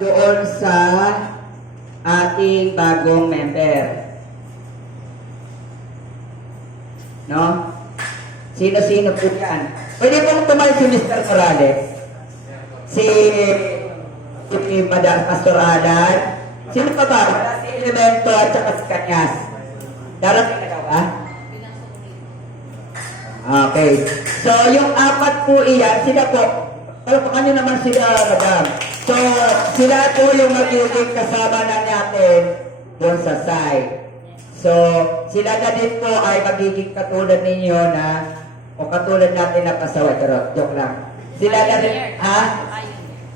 doon sa ating bagong member. No? Sino-sino po yan? Pwede pong tumayo si Mr. Morales. Si Madam Pastor Alan. Sino pa ba? Wala si Elemento at saka si Kanyas. Darating na daw ba? Okay. So, yung apat po iyan, sila po. Palpakan nyo naman sila, Madam. So, sila po yung magiging kasama na natin doon sa side. So, sila na din po ay magiging katulad ninyo na, o katulad natin na pasaway. Pero, joke lang. Sila na din, ha?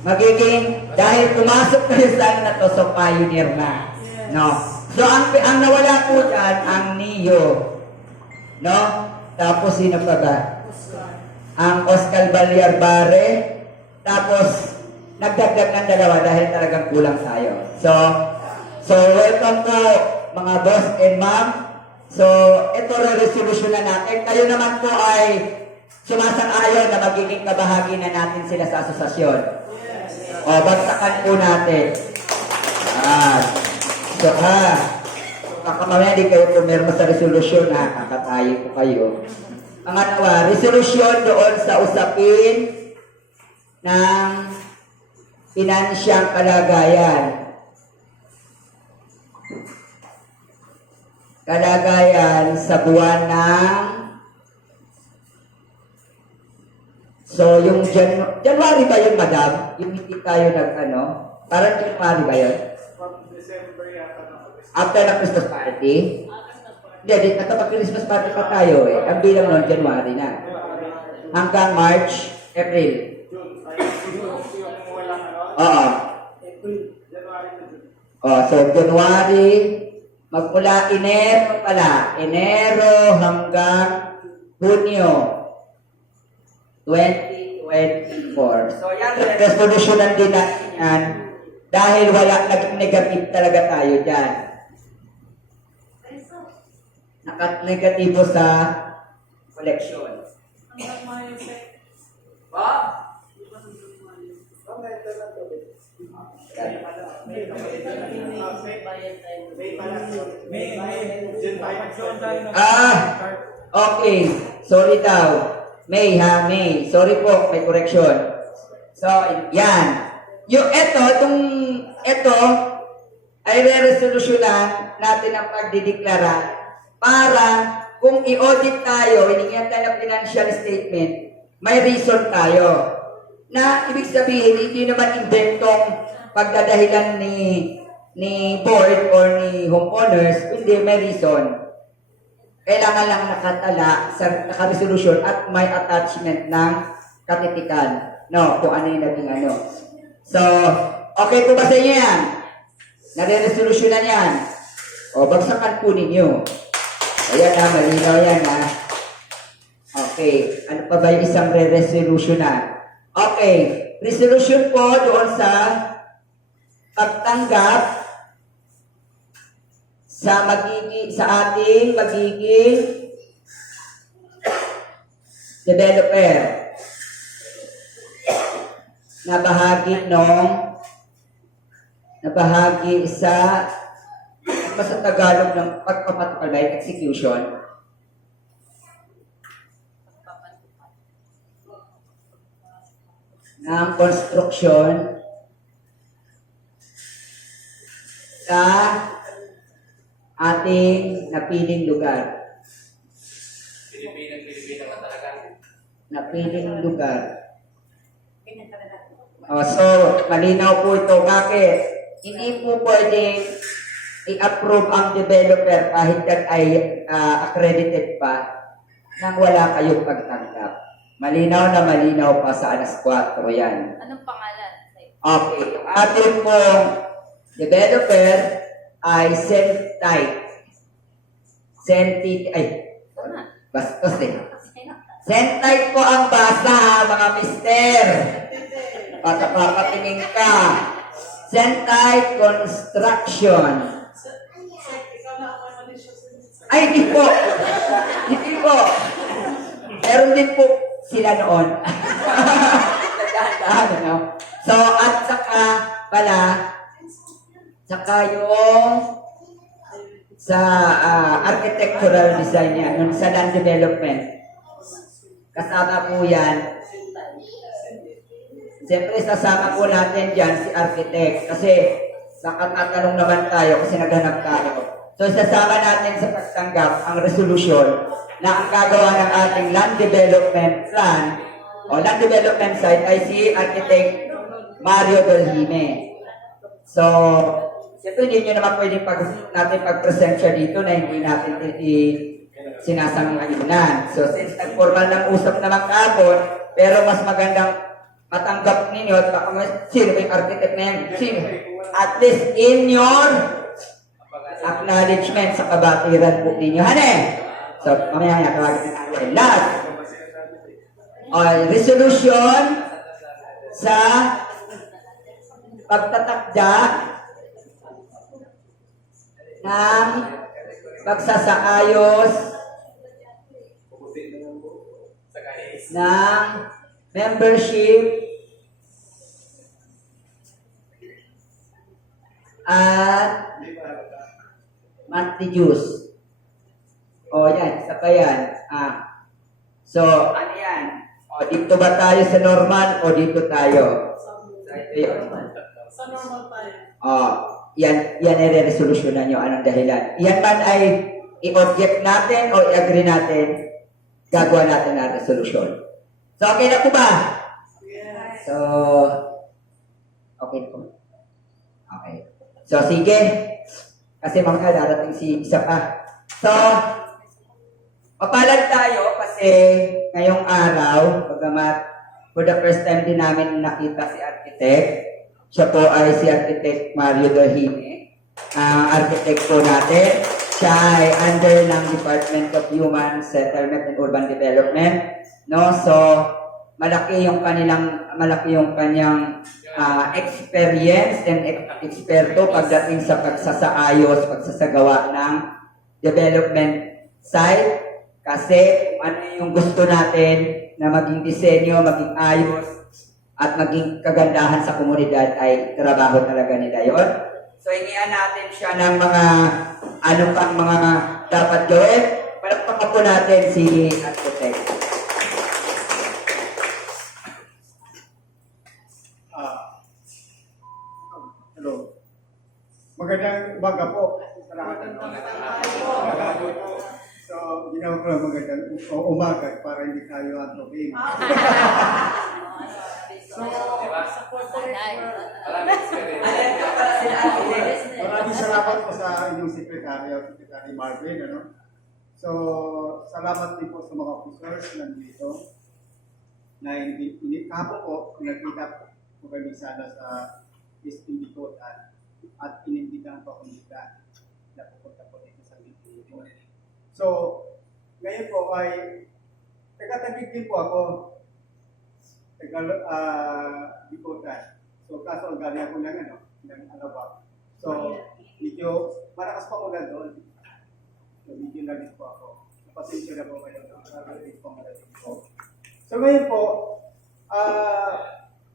Magiging, dahil pumasok kayo sa ano na to, so pioneer na. No? So, ang nawala po dyan, ang Neo. No? Tapos, sino pa ba? Ang Oscar Balyarbare. Tapos, nagdagdag ng dalawa dahil talagang kulang tayo. So welcome po mga boss and ma'am. So, ito re-resolution na natin. Kayo naman po ay sumasang-ayon na magiging kabahagi na natin sila sa asosasyon. O, bagsakan po natin. So, mamaya di kayo pumirma sa resolution na kakatayo po kayo. Pangalawa, resolution doon sa usapin ng pinansyang kalagayan. Kalagayan sa buwan ng... So, yung January ba yun, madam? Yung hindi tayo nag-ano? Parang January ba yun? After na Christmas party? Hindi, nakapag-Christmas party pa tayo eh. Ang bilang nun, January na. Hanggang March, April. Oo. So, January, magmula Enero pala. Enero hanggang Hunyo 2024. So, yan, resolutionan din natin yan dahil wala, naging negative talaga tayo dyan. Nakat-negatibo sa collection. Okay. Sorry daw. May ha, May. Sorry po, may correction. So, yan. Yung ito ay re-resolutionan natin ang pagdideklara para kung i-audit tayo, hiningin tayo ng financial statement, may reason tayo. Na ibig sabihin, hindi naman inventong pagdadahilan ni board or ni homeowners, hindi may reason. Kailangan lang nakatala sa naka-resolution at may attachment ng katitikan. No, kung ano yung naging ano. So, okay po ba sa inyo yan? Nare-resolutionan yan. O, bagsakan po ninyo. Ayan na, malinaw yan ha. Okay, ano pa ba yung isang re-resolutionan? Okay, resolution po doon sa pagtanggap sa ating magiging developer na bahagi sa Tagalog ng pagpapatupad by execution. Ng construction sa ating napiling lugar. Pilipinang ka talaga. Napiling lugar. So, malinaw po ito. Bakit? Hindi po pwedeng i-approve ang developer kahit yan ay accredited pa nang wala kayong pagtanggap. Malinaw na malinaw pa sa alas 4 yan. Anong pangalan? Okay. Yung ating pong developer ay Sentite. Bastos eh. Sentite po ang basa, mga mister. Patapakatingin ka. Sentite Construction. Ay, hindi po. Hindi po. Meron din po sila noon. Ano? So, at saka, pala, saka yung sa architectural design niya, yung sa land development. Kasama po yan. Siyempre, sasama po natin dyan si architect kasi nakatatanong naman tayo kasi naghanap tayo. So, sasama natin sa pagtanggap ang resolusyon na ang gagawa ng ating land development plan o land development site ay si Architect Mario Dolhime. So, siyempre hindi nyo naman pwedeng natin pag-present siya dito na hindi natin sinasangayunan. So, since nag-formal ng usap naman kahapon, pero mas magandang matanggap ninyo at baka sino yung architect na yan? Sino? At least in your acknowledgement sa kabatiran po ninyo. Hane? So, mamaya tawagin natin. Last. Resolution sa pagtatakda ng pagsasaayos ng membership at monthly dues. O yan, isa pa yan. So, ano yan? O, dito ba tayo sa normal o dito tayo? Ito yun. Sa normal tayo. Yan ay re-resolusyonan nyo. Anong dahilan? Yan man ay i-object natin o i-agree natin, gagawa natin ang resolution. So, okay na po ba? Yes. So, okay po. Okay. So, sige. Kasi mga darating si isa pa. So, mapalad tayo kasi ngayong araw, pagamat for the first time din namin nakita si architect. Siya po ay si Architect Mario Dolhime. Ang architect po natin. Siya ay under ng Department of Human Settlement and Urban Development. No, so malaki yung kanyang experience and eksperto pagdating sa pagsasaayos, pagsasagawa ng development site kasi ano yung gusto natin na maging disenyo, maging ayos at maging kagandahan sa komunidad ay trabaho talaga nila yon. So hingian natin siya ng mga ano pang mga dapat gawin. Palakpakan po natin si architect. Hello. Magandang umaga po. So, ginawa ko lang magandang umaga para hindi tayo atropin. Maraming salamat po sa inyong Secretary Marvin. So, salamat din po sa mga officers nandito na kahapon po, nakita po kami sana sa imbitotan at inimbitahan po akong kita na pupunta po dito sa meeting. So, ngayon po ay taga-tagig din po ako taga-bikotan. So, kaso ang galing ako ng Alabang. So, medyo malakas pa ulan doon. So, medyo nagis po ako. Napasensya na po ngayon. So, ngayon po,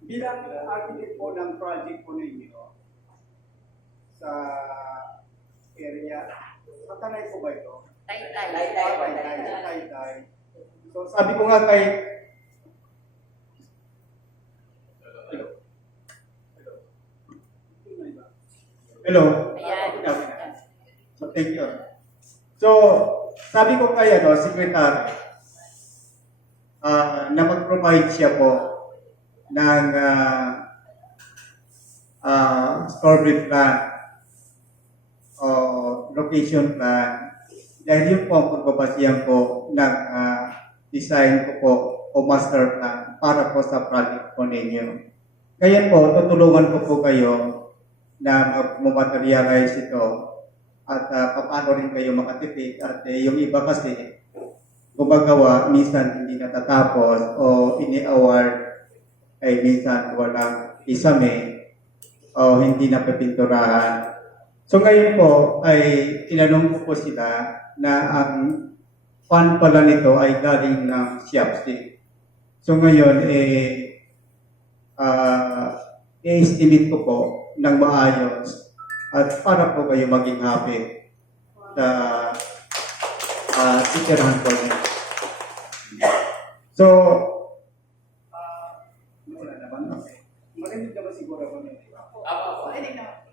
bilang architect po ng project po ninyo sa area, Matanay po ba ito? Taytay. So sabi ko nga kay Hello. So thank you. So sabi ko kay secretary na mag-provide siya po ng storage plan o location plan dahil yun po ang pagbabasihan po ng design ko po o master plan para po sa project po ninyo. Ngayon po, tutulungan ko po kayo na mag-materialize ito at paano rin kayo makatipid at yung iba kasi gumagawa, minsan hindi natatapos o ini-award ay minsan walang isame o hindi napipinturahan. So ngayon po ay tinanong ko po sila na ang fund pala nito ay galing ng SIAPSI. So ngayon i-estimate ko po ng maayos at para po kayo maging happy sa titirahan po niyo. So, wala naman kasi. Marinig naman siguro ako niyo.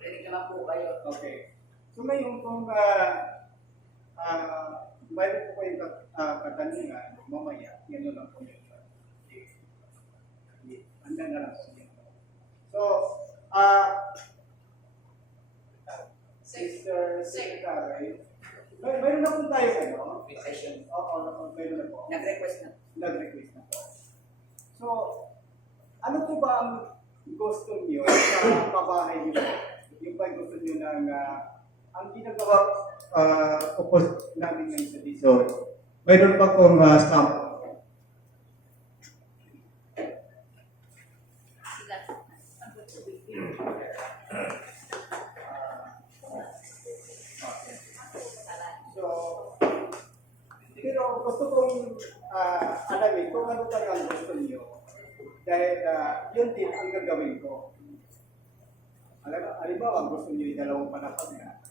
Pwede na po kayo. Okay. So ngayon kung mayroon po kayong katanungan, mamaya, yan lang po yun. Handa na lang po yun. So, Sister Secretary, mayroon na po tayo ano? Session. Oo, mayroon na po. Nag-request na. Nag-request na po. So, ano po ba ang gusto niyo sa pabahay niyo? Yung ba gusto niyo ng ang ginagawa opposite namin ngayon sa Dizon, mayroon pa kong sample. So, pero gusto kong alamin kung ano talaga ang gusto niyo. Dahil yun din ang gagawin ko. Halimbawa, gusto niyo yung dalawang panapag na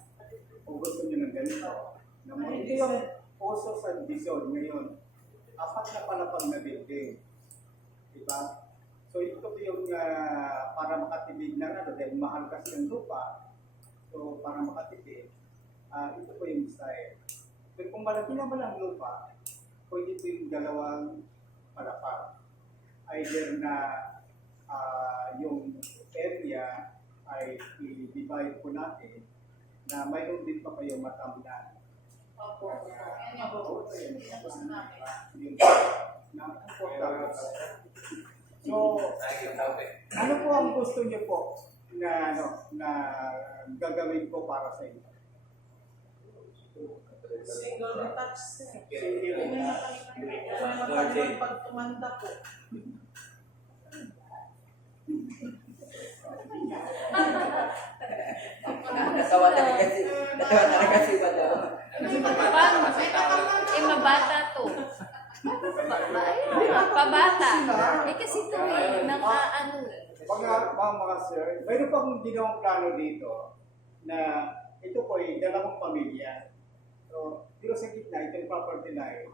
o gusto niyo ng ganito. Ito yung uso sa Dizon ngayon. 4 na panapag na building. Diba? So ito po yung para makatipid ng dahil mahal kasi ng lupa. So para makatipid, ito po yung style. Pero kung malaki naman ang lupa, pwede po yung dalawang panapag. Either na yung area ay i-divide po natin na mayroon din pa kayo matamnan. Opo. Yan yung po. Yan yung gusto namin. So, ano po ang gusto niyo po na gagawin ko para sa inyo? Single detached. Single May pag tumanda po. Natawa talaga kasi ba daw? Mabata to. Pabata. Kasi ito nang ano. Mga sir, mayroon pa akong ginawang plano dito na ito po ay dalawang pamilya. So, pero sa gitna, ito yung property line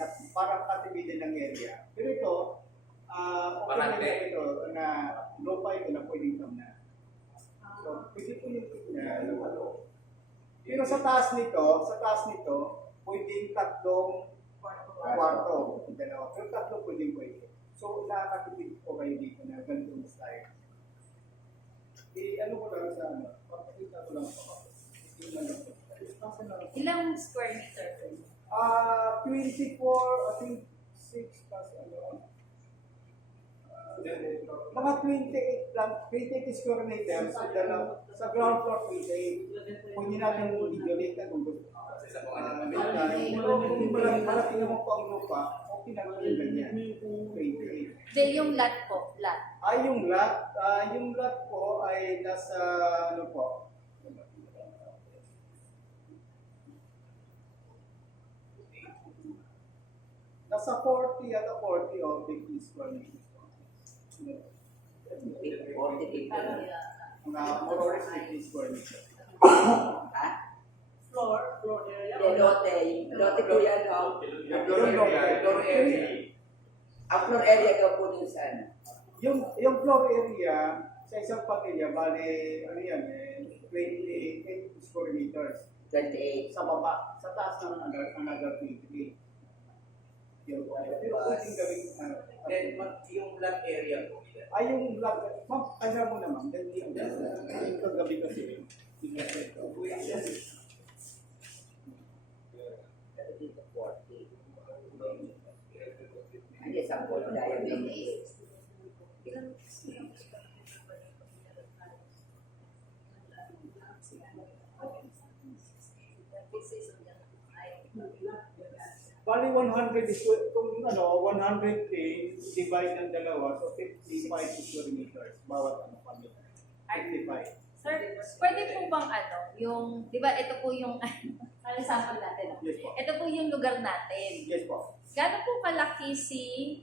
na para katibidin ng area. Pero ito, okay na ito na lupa ito na pwedeng tamna. So, pwede po yung gitna. Pero sa taas nito, pwedeng 3 kwarto. Dalawa. Pero 3 pwede. So, nakakatipid po kayo dito na ganitong style. Ano ko lang sa papakita ko lang po. Ilang square meter? 24, I think 6 plus mga 28 lang, 28 square meters sa ground floor 28. Kung hindi natin i-delete kung gusto. Kung malaki naman po ang lupa, okay na po yung ganyan. 28. Then yung lot po, lot. Yung lot po ay nasa ano po? Nasa 40 at 40 o 50 square meters. Mga more or less 50 square meters. Floor area. Lote po yan, no? Floor area. Ang floor area daw po dun saan? Yung floor area sa isang pamilya, bali, ano yan, 28 square meters. 28. Sa baba, sa taas naman another 28. Pero pwedeng gawin, Yung lot area po. yung vlog, ma'am, kanya mo naman, dahil yung kagabi kasi, Hindi, sa po tayo. bali 100 is, kung 100 divide ng dalawa, so 55 square meters, bawat pamilya. 55. Sir, pwede po bang yung, di ba ito po yung, sample natin. Yes po. Ito po yung lugar natin. Yes po. Gaano po kalaki si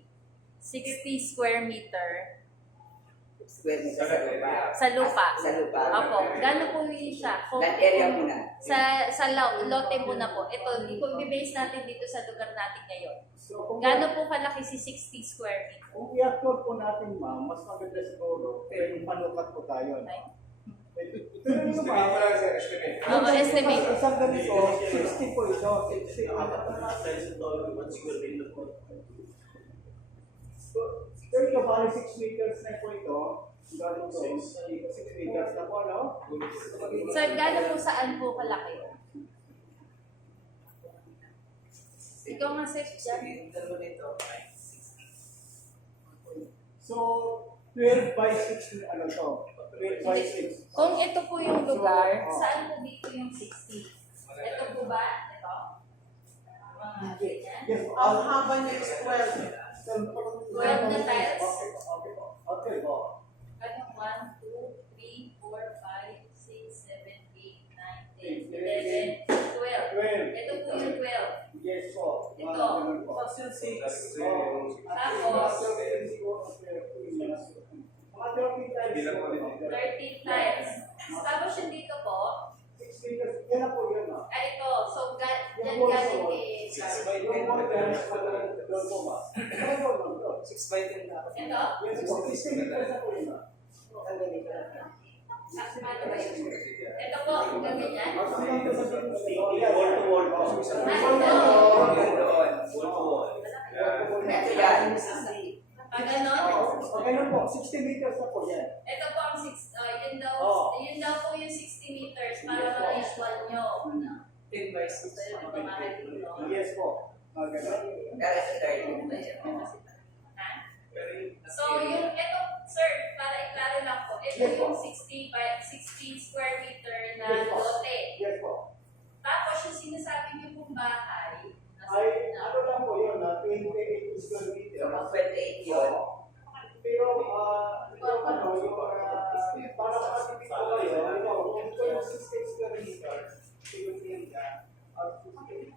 60 square meter square meter sa lupa. Sa lupa. Sa lupa. Opo. Gano'n po yun siya? Kung, Land area muna. sa lote muna po. Ito, kung i-base natin dito sa lugar natin ngayon. So, kung, Gano'n po kalaki si 60 square meter? kung i-upload po natin, ma'am, mas maganda siguro, pero yung panukat po tayo. No? Pero yung ma'am, Oo, estimate. isang ganito, 60 po ito. 60. So, pero ito, bali 6 meters na po ito. Galing po, 6 meters na po, no? Sir, gano'n po saan po kalaki? Ikaw nga, sir, dyan. So, 12 by 6, ano to? 12 by 6. Kung ito po yung lugar, saan po dito yung 60? Ito po ba? Ito? Mga ganyan? Yes, Ang haba niya is 12. 12 na tiles? Okay po. Ano? 1, 2, 3, 4, 5, 6, 7, 8, 9, 10, 11, 12. Ito po yung 12. Yes po. Ito. Mga ganun po. Tapos yung 6. Tapos, mga 13 times po. 13 tiles. Tapos yung dito po, 6 meters. Yan na po yun. ay ito. So, dyan galing is, Yung mga times po doon po ba? Ano po doon doon? 6 by 10 na. ito. Yes po. 60 meters na po yun. Ano ba yun? Ito po, ganyan. Ito yan. Pag ano, Ganun po, 60 meters na po yan. ito po ang 6, Oh. yun daw po yung 60 meters para ma-visual nyo. 10 by 6. So, yun po mga dito. Yes po. Mga ganun. Dahil sa 30. Ha? So, yung, ito, sir, para iklaro lang po, ito Yes, po. yung 60 by 60 square meter na Yes, po. lote. Yes po. Tapos, yung sinasabi niyo pong bahay, Ay, ano lang po yun, 28 square So, meters. mag 28 yun. Pero, yung ano, yung, para makatipid ko kayo, ito, kung ito yung 16 square meters, yung area, at 16.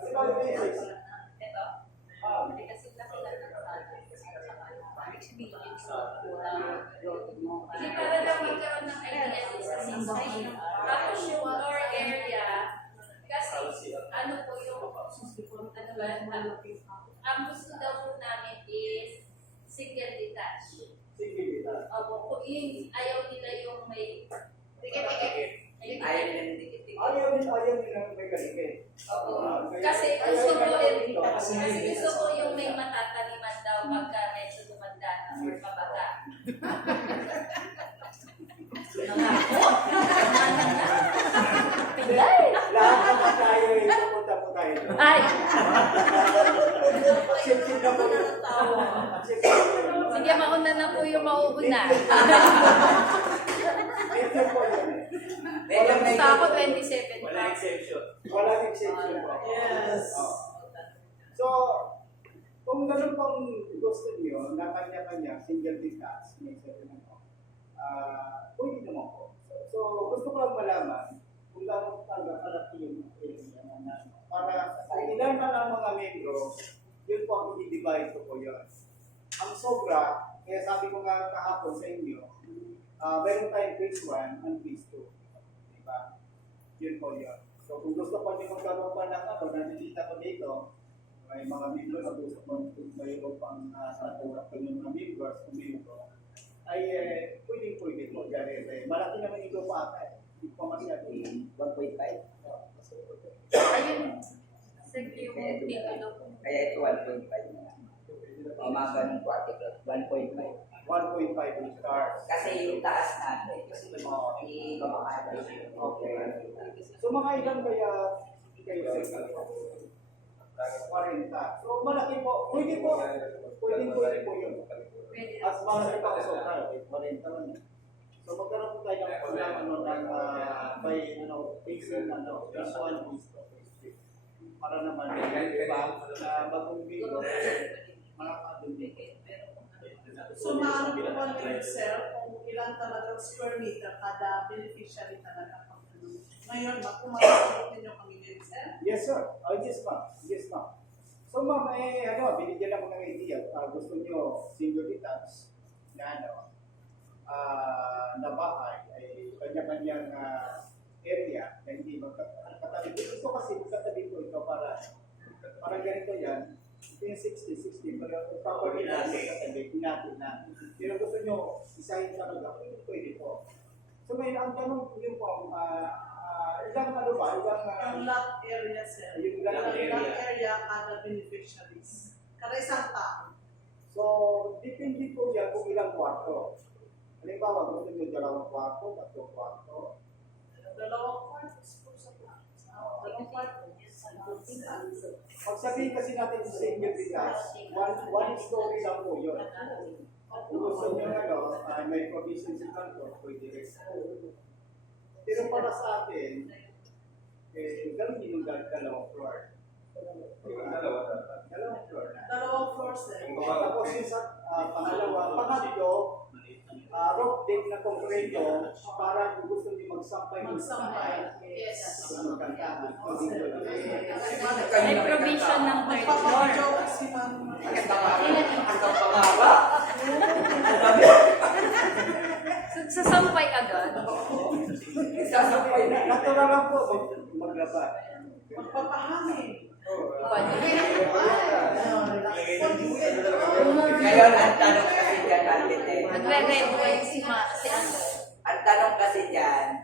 Ano ba yung basics? ito, hindi kasi nakilala ng hindi para lang magkaroon ng idea din sa 60. Tapos yung floor area, kasi ano po yung, ano ba, ang gusto daw po namin is single detached. Sige, dito. Opo, kung yung ayaw nila yung may Ayaw nila ng dikit-dikit. Ayaw nila may galigid. Opo. Kasi gusto ko yung may matataniman daw pagka medyo lumanda na or pabata. Pilay! Lahat naman tayo ay pupunta po tayo. Ay! Sip-sip na po yung tawa. Sige, mauna na po yung mauuna. Medyo po yun. Medyo may Gusto ako 27 pa. Walang exception po. Yes. So, kung ganun pong gusto niyo na kanya-kanya, single detached, may sabi na po, pwede naman po. So, gusto ko lang malaman kung gano'n talaga kalaki yung area na para kung ilan man ang mga membro, yun po ang i-divide ko po yun. Ang sobra, kaya sabi ko nga kahapon sa inyo, meron tayong phase 1 and phase 2. Diba? Yun po yun. So kung gusto pa niyo magkaroon pa ng ano, nakikita ko dito, may mga membro na gusto ko mayroon pang natulak ko yung mga members, kung membro, ay pwede po. Malaki naman ito pa ata eh. Hindi pa masyado. 1.5. Ayun. Sige yung titulo ko. Kaya ito 1.5 na lang. O mga ganun particle. 1.5. 1.5 stars. Kasi yung taas natin, kasi hindi ko makakaya. Okay. So mga ilan kaya kayo sa 40. So malaki po. Pwede po yun. At malaki pa ako sa 40 man. So magkaroon po tayo ng ano ng by phase 1 phase 2. Para naman diba bagong video makakadun din. So, maano po ba nyo sir kung ilan talagang square meter kada beneficiary talaga pag ano. Ngayon, kung makakapit ninyo kami din, sir? Yes sir. Yes ma'am. So ma'am, binigyan ako ng idea. Gusto nyo single detached na na bahay ay kanya-kanyang area na hindi magkatabi. Gusto kasi magkatabi ko ito para ganito yan. Ito yung 60, pero properly natin magkatabi, natin na. Pero gusto nyo isahin talaga, pwede po. So ngayon, ang tanong yung po, ilang Yung lot area, sir. Yung Yung lot lot area kada beneficiaries. Kada isang tao. So, depende po yan kung ilang kwarto. Halimbawa, gusto nyo 2 kwarto, 3 kwarto. Dalawang kwartos po sa plano. Dalawang kwartos. Pag sabihin kasi natin sa single detached, one story lang po yun. Kung gusto nyo may provision sa kanto, pwede rin. Pero para sa atin, gano'n yung 2 floor. Dalawang floor na. Dalawang floors, sir. Tapos yung sa pangatlo, roof deck na konkreto para kung gusto niyo magsampay ng Magsampay. Yes. magkantahan. May provision ng third floor. Magpapajoke si ma'am. Sasampay agad. Natural lang po maglaba. Magpapahangin. Ngayon, ang tanong kasi dyan, Magre-red wine si ano. ang tanong kasi dyan,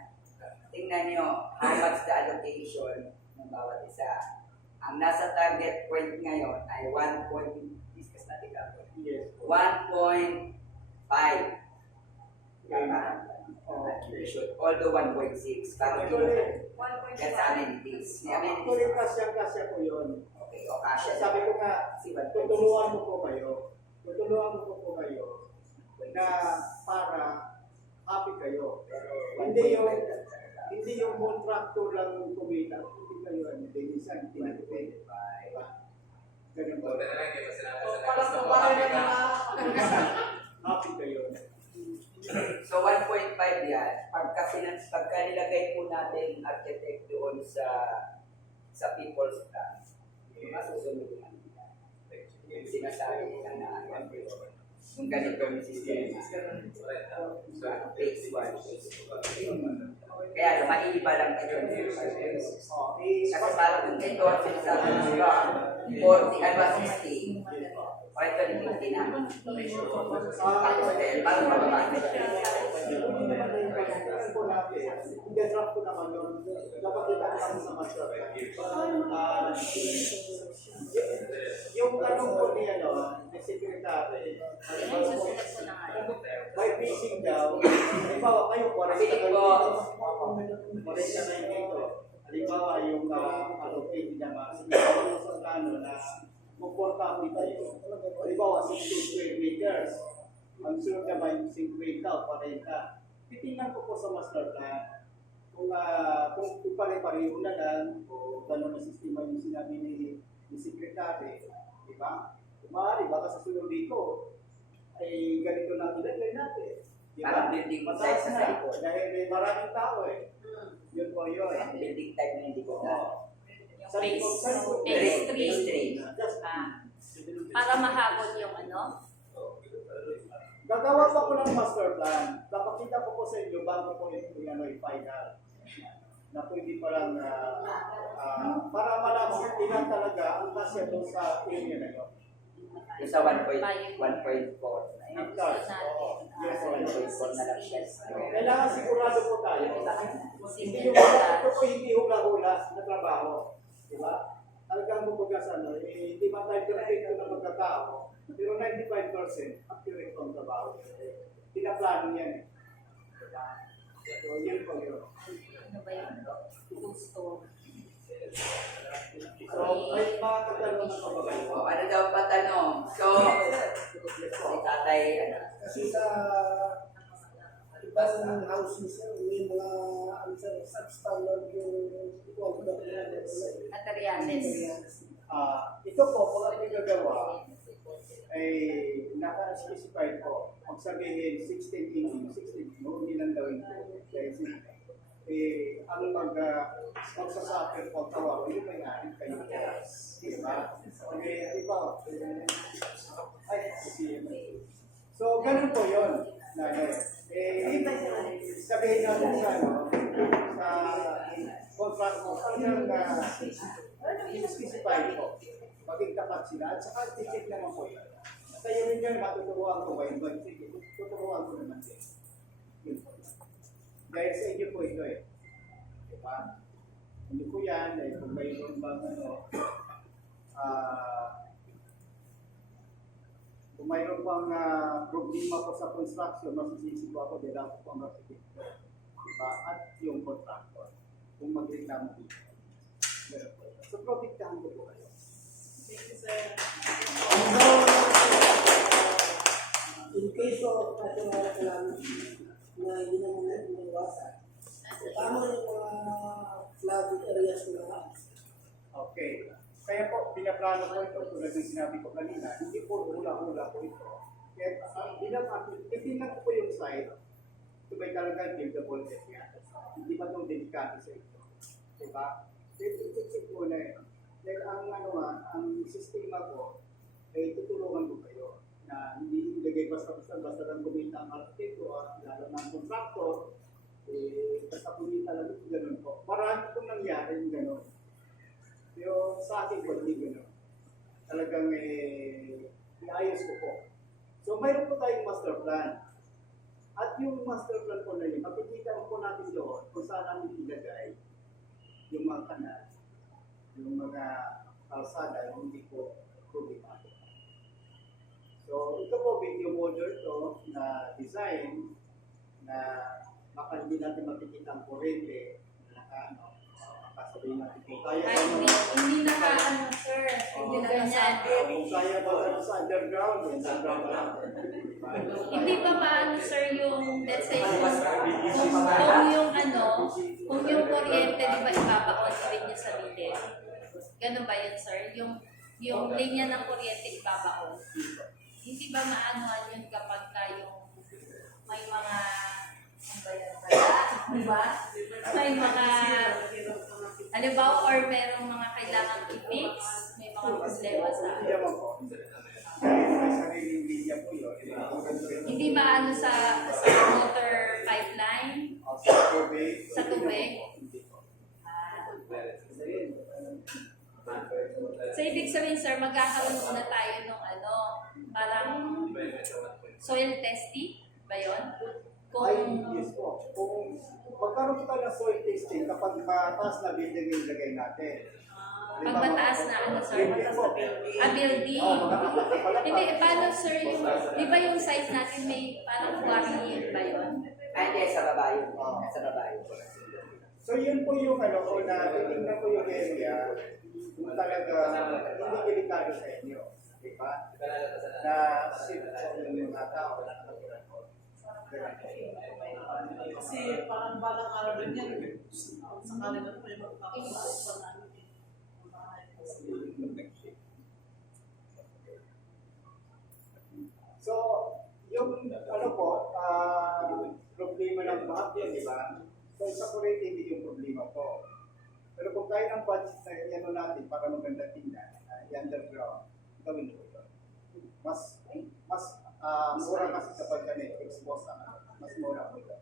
tingnan nyo, how much the allocation ng bawat isa. Ang nasa target point ngayon ay 1.5. Although 1.6. Parang that's amenities. The Actually, amenities. kasya po yun. Okay, o kasya. Sabi ko nga, tutulungan mo po kayo. Tutulungan mo po kayo na para happy kayo. Hindi yung contractor lang kumita. Hindi kayo, hindi minsan, tinatipid. Ganun po. Parang kumain na Happy kayo. So 1.5 yan, pagka nilagay po natin architect doon sa people's plan, masusunod yan. Yung sinasabi nila na yung ganitong sistema. Phase 1. Kaya maiiba lang ito. Kasi parang kung ito ang sinasabi nila, 40 ano 60, o ito ni 50 na. Parang mababa. I-draft ko naman yun. Dapat kita kami sa master. Yung tanong ko ni ni Secretary, by phasing daw, halimbawa kayo, 40 na dito. Halimbawa yung allocate naman, siguro sa plano na magportable tayo. Halimbawa, 60 square meters. Ang sunod naman yung 50 o 40. Titingnan ko po sa master plan kung pare-pareho na lang o gano'n na sistema yung sinabi ni Secretary. Diba? Maaari, baka sa sunod dito ay ganito na ilagay natin. Parang building size sa likod. Dahil may maraming tao Yun po yun. Building type na hindi ko na. Yung phase 3. Para mahabol yung ano. Gagawa pa ko ng master plan. Papakita ko po sa inyo bago po ito yung final. Na pwede pa lang para malaman ilan talaga ang kasya doon sa area na yun. Yung sa 1.4. Ang cash. Yes, 1.4 na lang siya. kailangan sigurado po tayo. Ito po hindi hula-hula na trabaho. Diba? Talagang kumbaga sa hindi man tayo perfecto na magkatao, pero 95% accurate ang trabaho. Pinaplano yan Diba? So, yun po yun. Ano ba yun? Gusto. So, may mga katanungan pa ba kayo? O, ano daw pa tanong? So, si tatay, Kasi sa ibang houses, may mga substandard yung Materials. Ito po, kung ano yung gagawa, ay naka-specify po. Kung sabihin 16 inches, 16, no, hindi lang gawin po. Dahil ang magsasuffer po tawa, yung may-ari kayo. Diba? Iba. So, ganun po yun. Sabihin natin sa contract mo, specify po. Maging tapat sila at saka i-check naman po yun. Sa iyo rin yan, matuturuan ko ba yung sige, tuturuan ko naman din. Yun po. Dahil sa inyo po ito eh. Diba? Hindi po yan, kung mayroon bang kung mayroon pang problema po sa construction, masisisi po ako dahil ako po ang architecto. Diba? At yung contractor. Kung magreklamo dito. So, protektahan ko po kayo. Thank you, sir. In case of national alam na hindi naman natin maiwasan, tama yung mga flooded areas na Okay. Kaya po, pinaplano ko ito, tulad ng sinabi ko kanina, hindi po hula-hula po ito. Kaya titignan ko po yung site, ito ba'y talaga buildable area. Hindi ba itong delikado sa ito? Diba? Check mo na yun. Dahil ang sistema ko, ay tutulungan ko kayo na hindi ilagay basta lang kumita ang arkitekto at lalo ng kontraktor, basta kumita lang ito, ganun po. Marami itong nangyari yung ganun. Pero sa akin po, hindi gano'n. Talagang iayos ko po. So, mayroon po tayong master plan. At yung master plan po na yun, makikita po natin doon kung saan namin ilagay yung mga kanal, yung mga kalsada, yung hindi po problemado. So, ito po video model to na design na baka hindi natin makikita ang kurente na nakaano. Sabihin natin kung kaya Ay, hindi naka-ano, sir. Hindi na ganyan. kung kaya ba sa underground lang. Hindi pa paano, sir, yung, let's say, kung yung kung yung kuryente, di ba ipapaon ulit niya sa bitin? Ganun ba yun, sir? Yung linya ng kuryente ipapaon. Hindi ba maanoan yun kapag yung may mga, ano ba yan? Diba? May mga, halimbawa, or merong mga kailangan i-fix, may mga problema sa... Hindi naman po. May sariling linya po yun. Hindi ba ano sa water pipeline? Sa tubig. Sa tubig? So, ibig sabihin, sir, magkakaroon muna tayo ng parang soil testing ba yun? Ay, yes po. Kung magkaroon tayo ng soil testing kapag mataas na building yung ilagay natin. Pag mataas na sir? Building po. Building. Hindi, paano, sir, di ba yung size natin may parang quarry ba yun? Hindi, sa baba yun. Sa baba yun. So yun po yung na titignan ko yung area kung talaga hindi delikado sa inyo. Diba? Na yung mga tao na nakatira ko. Kasi parang balang araw din yan. Sakali na po yung magkakaroon pa namin. So, yung problema ng bahagyan, di ba? So, sa kurente, hindi yung problema po. Pero kung tayo ng budget na natin para maganda tingnan, i-underground, gawin ko ito. Mas mura kasi kapag expose mas mura po ito.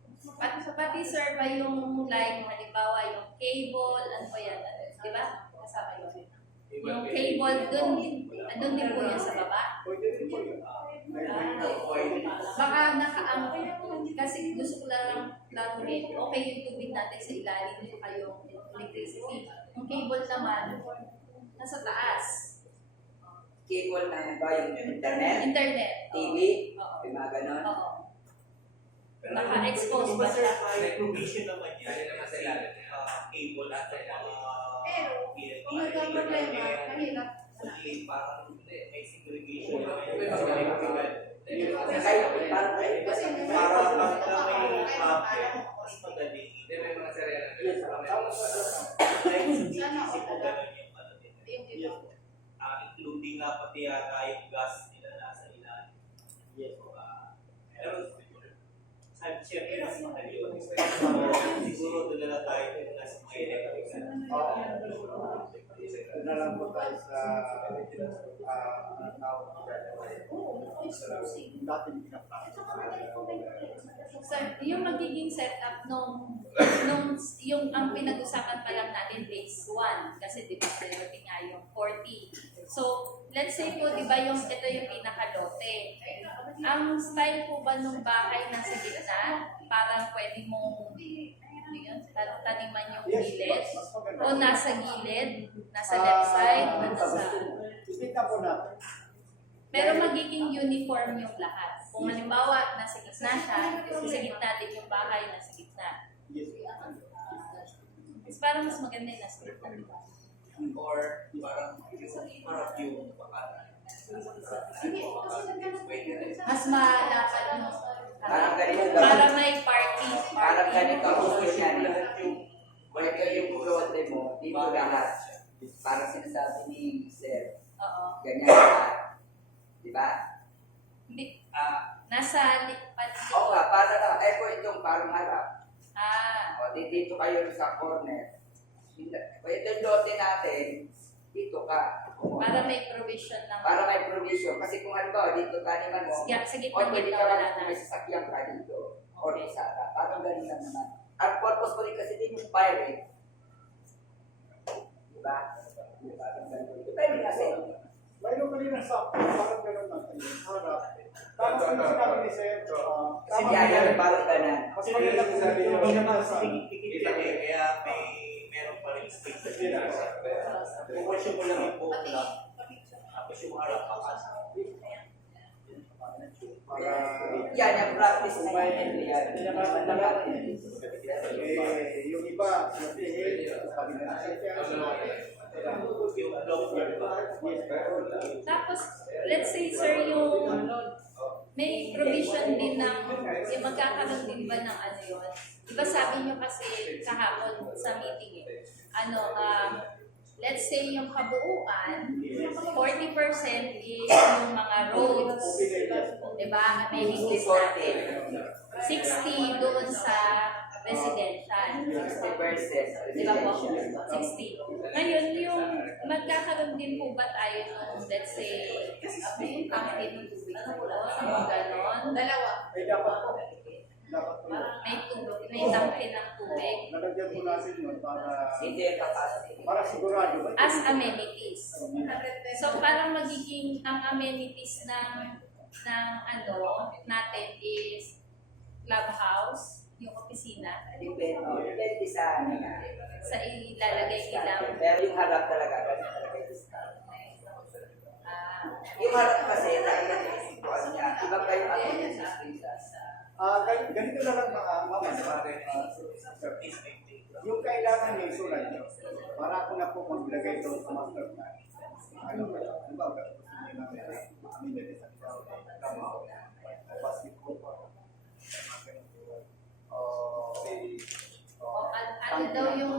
Pati, sir, ba yung halimbawa, yung cable, ano ba yan? Di ba? Kasama yun. Yung cable, dun din po yan sa baba. Pwede rin po yun. Baka kasi gusto ko lang rin, okay yung tubig natin sa ilalim nito kayong electricity. Yung cable naman, nasa taas. Cable na ba yung internet? Internet. TV? Oo. Yung mga ganon? Oo. Naka-expose ba siya? May provision naman yan. Cable at Pero, PLDT. kung nagka-problema, mahirap. Parang may segregation. Kasi Para pagka may traffic, mas madali. May mga sarili. Dahil sa DTC po ganun yung din. Including nga pati yata yung gas nila nasa ilalim. Pero siyempre mas mahal yun. Siguro doon na Na lang po tayo sa dating pinapakita. Sir, yung magiging setup nung yung ang pinag-usapan pa lang natin phase 1 kasi di ba priority nga yung 40. So, let's say po, di ba ito yung pinakalote. Ang style po ba nung bahay nasa gitna, parang pwede mong taniman yung gilid? O nasa gilid? Nasa left side? Nasa... Kita po natin. Pero magiging uniform yung lahat. Kung halimbawa, nasa gitna siya, sa gitna din yung bahay, nasa gitna. Yes. Mas parang mas maganda yung nasa gitna. Or parang yung baka. Mas malapad mo. Parang ganito daw. Para may party. Parang ganito ang gusto niya. Pwede yung lote mo, dito lahat. Parang sinasabi ni Sir. Oo. Ganyan lahat. Di ba? Hindi. Nasa likpad. Oo nga, para na, po itong parang harap. Ah. O, dito kayo sa corner. Ito yung lote natin, dito ka. Para may provision ng... Para may provision. Kasi kung halimbawa, dito taniman mo, Yeah, sa o gitna pwede gitna ka wala lang na. may sasakyan ka dito. O sa harap. Parang ganun lang naman. Ang purpose ko rin kasi din yung fire eh. Diba? Depende kasi. Mayroon ka rin ng sample, parang gano'n natin. Harap. Tapos yung sinabi ni Sir, Kasi biyaya yung parang ganun. mas maganda po yung Kita kaya meron pa rin space sa sila. Pumasyon mo lang yung buong lang. Tapos yung harap pakas. Yan, yung practice na yun. Yan. yung iba, yung tihil, sabi na Yung block yun ba? Tapos, let's say, sir, yung may provision din ng, yung magkakaroon din ba ng ano yun? Diba sabi nyo kasi kahapon sa meeting eh, let's say yung kabuuan, 40% is yung mga roads, diba, amenities natin. 60 doon sa residential. 60%. Diba po? 60. Ngayon, yung magkakaroon din po ba tayo ng, let's say, ang tubig po, ang ganon? Dalawa. Ay, dapat po. Dapat po. May tubig, may tangke ng tubig. Nalagyan po natin yun Hindi capacity. para sigurado. As amenities. So, parang magiging ang amenities ng ano natin is clubhouse, yung opisina, Depende sa ano na. sa ilalagay nilang Pero yung harap talaga, ganun talaga yung discount. Yung harap kasi, dahil na yung sitwasyon niya, iba kayo ang amenities. Ganito na lang mga mama. Yung kailangan niyo, sulat niyo. Para ako na po maglagay doon sa master plan. Ano ba? Ano ba? Amenities sa tama. Basketball. ano daw yung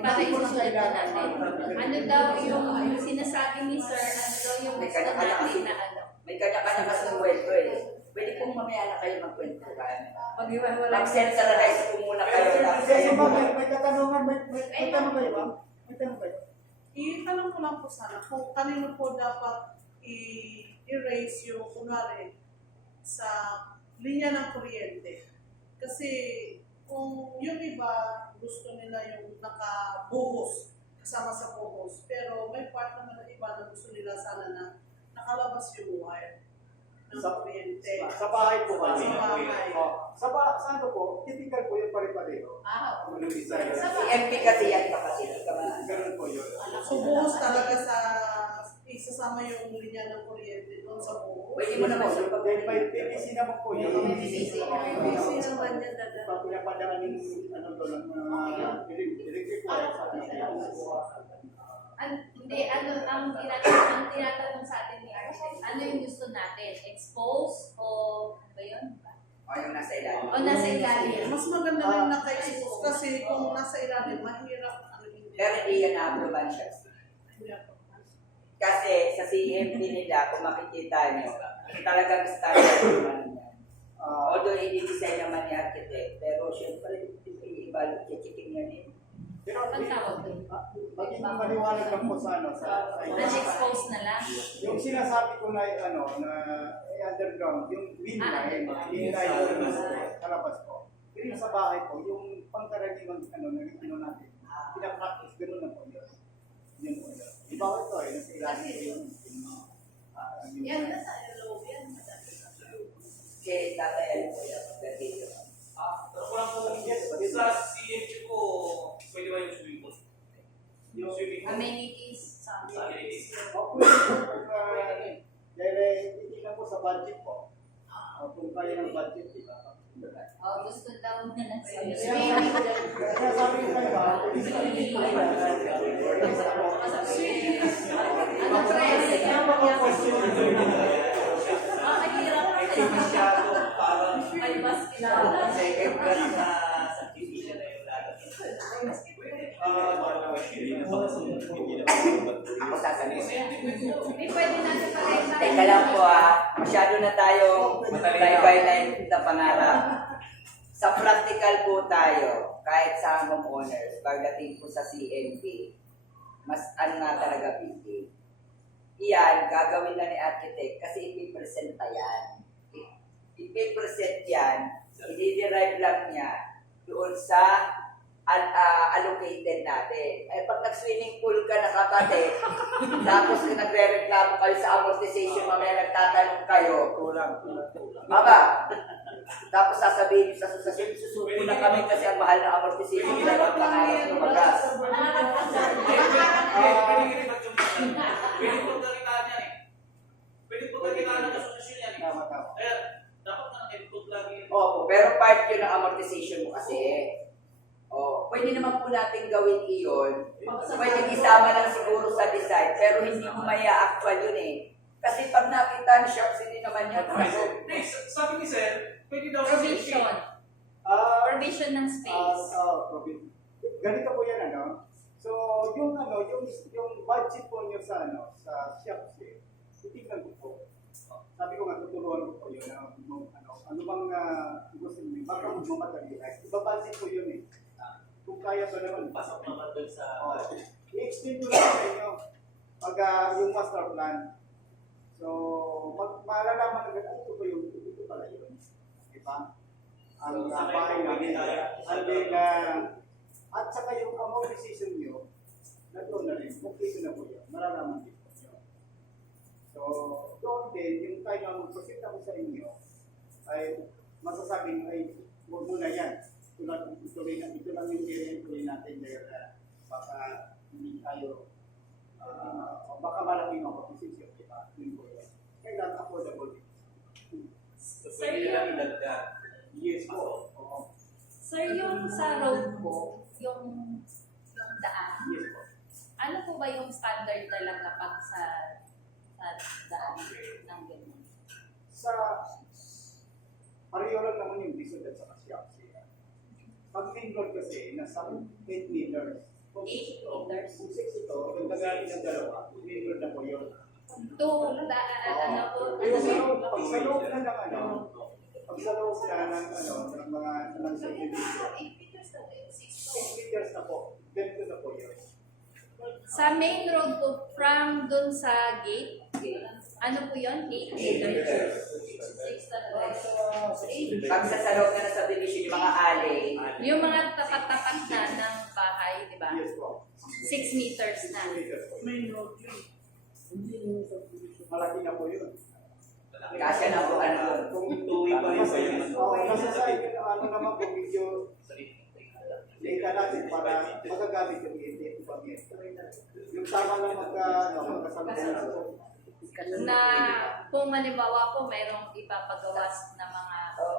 para isusunod na natin. Ano daw yung sinasabi ni sir, ano daw yung gusto natin na ano. May kanya-kanya kasi ng kwento eh. Pwede pong mamaya na kayo magkwentuhan. Mag-centralize po muna kayo. May katanungan, may tanong kayo ba? May tanong kayo? Itanong ko lang po sana kung kanino po dapat i-erase yung kunwari sa linya ng kuryente. Kasi kung yung iba gusto nila yung nakabuhos, kasama sa buhos, pero may part naman ng iba na gusto nila sana na nakalabas yung wire ng kuryente. Sa bahay po kami. Sa bahay. Sa ano po, typical po yung pare-pareho. Yung design. Si MP kasi yan kapatid. Ganun po yun. So buhos talaga sa isasama yung linya ng kuryente doon sa buhos. Pwede mo naman siya Then may PVC naman po yun. PVC naman yan dada. Pag pinapadaan yung ano doon, electric wire sa Hindi, ano ang tinatanong sa atin ni Archie, ano yung gusto natin? Expose o ano ba yun? O yung nasa ilalim. O nasa ilalim? Mas maganda na yung naka-expose kasi kung nasa ilalim, mahirap ano hindi. Pero hindi yan na-approval siya. Kasi sa CMP nila, kung makikita nyo, talagang standard naman yan. Although hindi design naman ni architect, pero syempre, i-evaluate, checking yan eh. Pero Ang tawag doon? maging maliwanag lang po sa Na-expose na lang. yung sinasabi ko na underground, yung main line po kalabas po. Pero sa bahay po, yung pangkaraniwang natin, pinapractice, gano'n na po yun. Yun po yun. Iba ko ito nasa ilalim ko yung Yan, nasa loob yan. Kaya tatay, ano po yan? Dito. Pero kung ako, sa CMG ko, pwede ba yung swimming pool? Yung swimming pool? Amenities. Sa amenities. dahil titignan po sa budget po. Kung kaya ng budget, di ba? Gusto daw na lang sa Kaya sabi ko kayo, Ano press? Mahirap kasi. Masyado, parang Ay, mas kilala. second class na subdivision na yung lahat. Ako sasabihin. Hindi pwede natin pakita. Teka lang po masyado na tayong bye-bye na pangarap. Sa practical po tayo, kahit sa homeowners, pagdating po sa CMP, mas na talaga busy. Iyan, gagawin na ni architect kasi ipipresent pa yan. Ipipresent yan, i-derive lang niya doon sa allocated natin. Eh, pag nag-swimming pool ka na kapatid, tapos nagre-reklamo kayo sa amortization, mamaya nagtatanong kayo, kulang. Aba, tapos sasabihin niyo sa susunod, susuko na kami kasi ang mahal na amortization nila ang pangarap ng magas. Pwede po kakitaan yan eh. Pwede po kakitaan ng asosasyon yan eh. tama. Kaya, dapat na nag-input lagi. Opo, pero part yun ng amortization mo kasi. Pwede naman po natin gawin iyon. Pwede isama lang siguro sa design, pero hindi mo maya actual yun eh. Kasi pag nakita ni Shops, hindi naman yan. Hindi, sabi ni Sir, pwede daw sa Provision. Provision ng space. Ganito po yan, So, yung budget po niyo sa sa shops titignan ko po. Sabi ko nga, tuturuan ko po yun ano bang gusto niyo, baka mag-materialize. Iba-budget po yun eh. Kung kaya ba naman, pasok naman doon sa i-explain ko lang sa inyo pag yung master plan. So, malalaman agad, ito ba yung, ito pala yun. Diba? Ang bahay namin. And then, at saka yung amortization nyo, na doon na rin, okay na po yun. Malalaman din po yun. So, doon din, yung time na mag-proceed ako sa inyo, ay masasabing ay, huwag mo na yan. Ito lang yung area tuloy natin dahil baka hindi tayo, baka malaki yung amortization, diba? Yun po yun. Kailangan affordable. Sir, yung, Yes po. sir, yung sa road po, yung daan, Yes po. ano po ba yung standard talaga pag sa daan ng ganyan? Sa pareho lang naman yung diesel at saka siya. Pag main road kasi, nasa 8 meters. 8 meters? Kung 6 ito, kung tagali ng dalawa, main road na po yun. Ano po? Pero pag sa loob na ng pag sa loob na ng mga subdivision, 6 meters na po. Ganito na po yun. Sa main road po, from dun sa gate, ano po yun? 8 meters? 6 talaga. Pag sa loob na sa division, yung mga alley, Yung mga tapat-tapat na ng bahay, di ba? Yes po. 6 meters na. 6 meters po. Main road yun. Malaki na po yun. kasya na po Kung tuwi pa rin sa yun. nasa side, naman po medyo data natin para magagamit yung EDF pamilya. Yung tama lang magkasalubo Na kung halimbawa po mayroong ipapagawas na mga,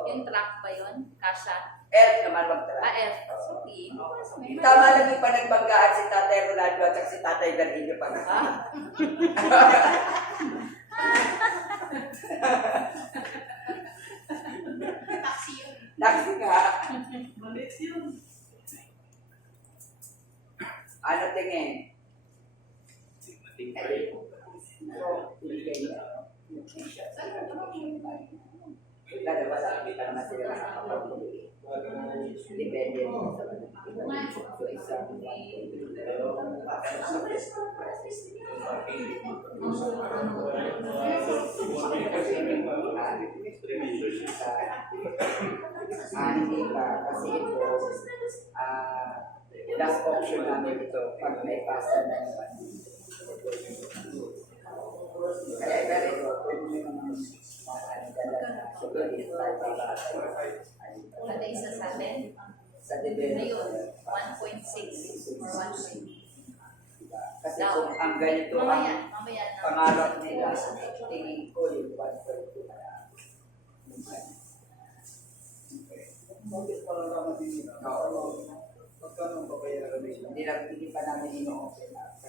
yung truck ba yun? Kasha? Earth naman magtara. F. Sorry. Tama lang yung panagbanggaan si Tatay Rolando at si Tatay Garrido pa. Taxi yun. Taxi ka. Malit yun. Ano tingin? Dalawa sa kita naman sila nakakapag-uli. Depende sa So, isang hindi pa kasi ito last option namin ito pag may pasa na naman. Kaya pero ito, pwede nyo naman Kada isa sa atin. sa development. Ayun, 1.6 or 1.8. Kasi kung ang ganito ang Mamaya na. pangarap nila, tingin ko yung 1.2 na. Bakit parang naman din nila? Oo. Magkano ang babayaran nila? Hindi pa namin ino-open na.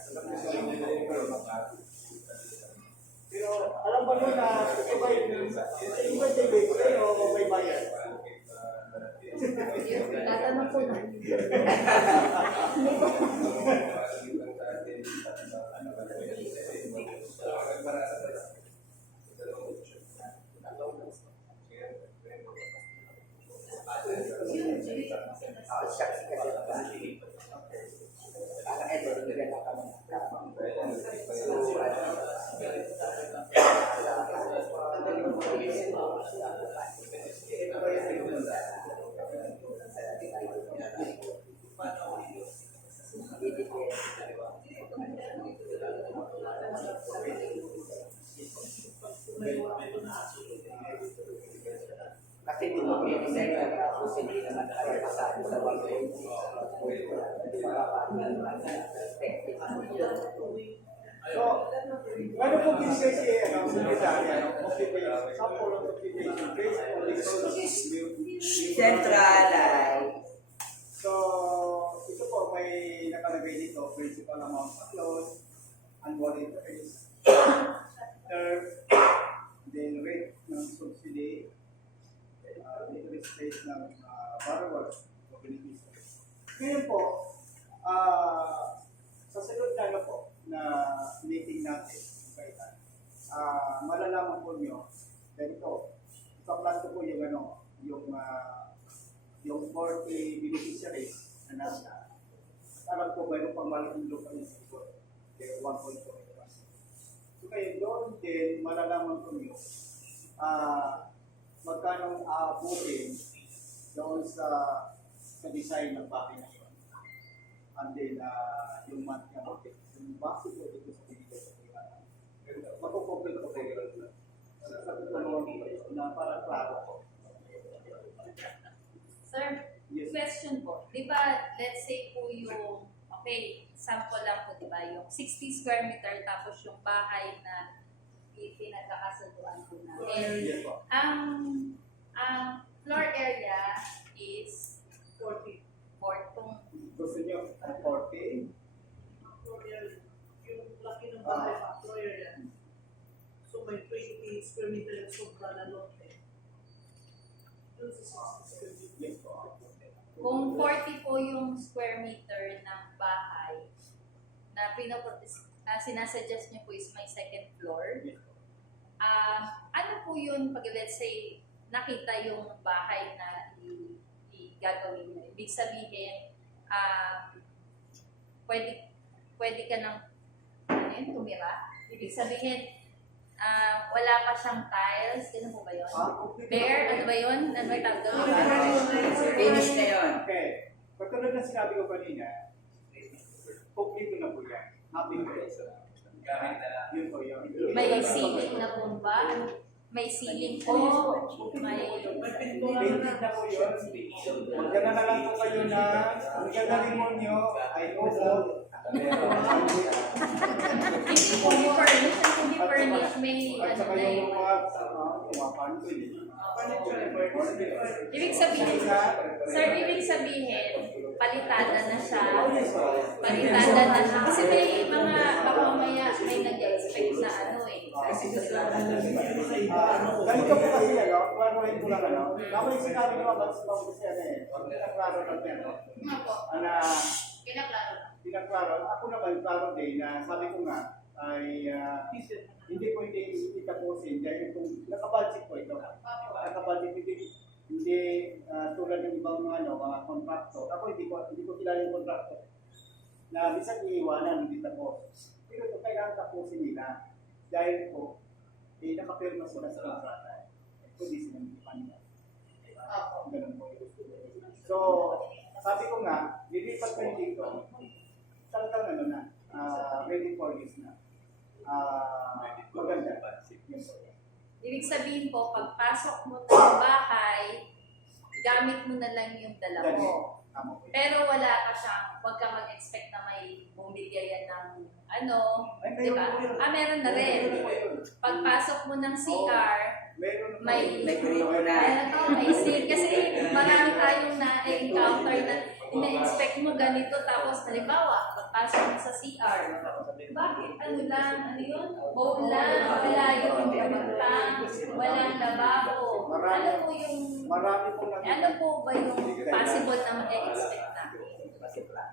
Pero alam ba nyo na iba yung debate o may bayad? Tatanong ko na. Siya kasi parang ito, nagaganda ka ng kasi hindi mo i-design na tapos hindi naman tayo pasado sa wag-wag. So, ano po binigay si secretary, sample of occupation based on the Centralized. So, ito po may nakalagay dito, principal amount of loan, annual interest, term, then rate ng subsidy, interest rate ng borrower, o beneficiary. Ngayon po, sa sunod na ano po, na meeting natin, malalaman po nyo, ganito, ipaplan ko po yung ano, yung 40 beneficiaries na nasa. Alam ko ba yung pangmalaking lupa niya sa ikot? Kaya 1.2. So ngayon doon din, malalaman ko nyo, magkano aabutin doon sa design ng bahay na yun. And then, yung monthly amount, yung base ko dito sa binigay sa kailangan. Makukomplete ko kayo sa tutulungan ko na para klaro ko. Sir, Yes. question po. Di ba, let's say po yung, okay, sample lang po, di ba, yung 60 square meter tapos yung bahay na pinagkakasunduan po namin. Yes po. Ang floor area is 40. portong Gusto niyo 40? Yung laki ng bahay pa, employer yan. So may 20 square meter yung sobra na lote. Yun sa 60 square meter. Yes po. Kung 40 po yung square meter ng bahay na sinasuggest niyo po is may second floor, Yes po. ano po yun pag let's say nakita yung bahay na gagawin niyo? Ibig sabihin, pwede ka ng tumira? Ibig sabihin, wala pa siyang tiles, ganun po ba yun? Bare, ano ba yun? Ano ba yung tawag doon? Finish na yun. Okay. Katulad na sinabi ko kanina, complete na po yan. Happy days. Yun po yun. May ceiling na po ba? May ceiling po? May... Painted na po yun. Magdala na lang po kayo na ang gagaling mo nyo ay upo. Hindi po di-furnish. Hindi furnish. May At ano saka na yung yun. mga pantry. Ibig sabihin, sir, ibig sabihin, palitada na siya. Palitada na siya. Kasi may mga, baka mamaya may nag-expect na ano eh. Ganito po kasi ano, klaruhin ko lang ano. Tama yung sinabi ko about sa mga kasi ano eh. Pinaklaro natin ano. Ana, pinaklaro. Ako naman klaro din na sabi ko nga ay hindi ko hindi itapusin dahil kung nakabudget po ito. Nakabudget hindi tulad ng ibang mga ano, mga kontraktor. Ako hindi ko kilala yung kontraktor. Na minsan iiwanan, hindi tapos. Pero ito kailangan tapusin nila. Dahil po, nakapirma sila sa kontrata. Hindi sila magpapanilan. Ganun po. So, sabi ko nga, lilipat kayo dito, talagang ano na, ready for this na. Maganda. Ibig sabihin po, pagpasok mo ng bahay, gamit mo na lang yung dala mo. Tama po. Pero wala ka siyang, huwag ka mag-expect na may bumilya yan ng ano, di ba? Meron na rin. Pagpasok mo ng CR, may Nag-green na. may sale. Kasi marami tayong na-encounter na ina-expect mo ganito, tapos halimbawa, pagpasok mo sa CR, bakit? Ano lang? Ano yun? Bowl lang, wala yung tank, walang lababo. Ano po yung, Marami po lang. ano po ba yung possible na ma-expect natin?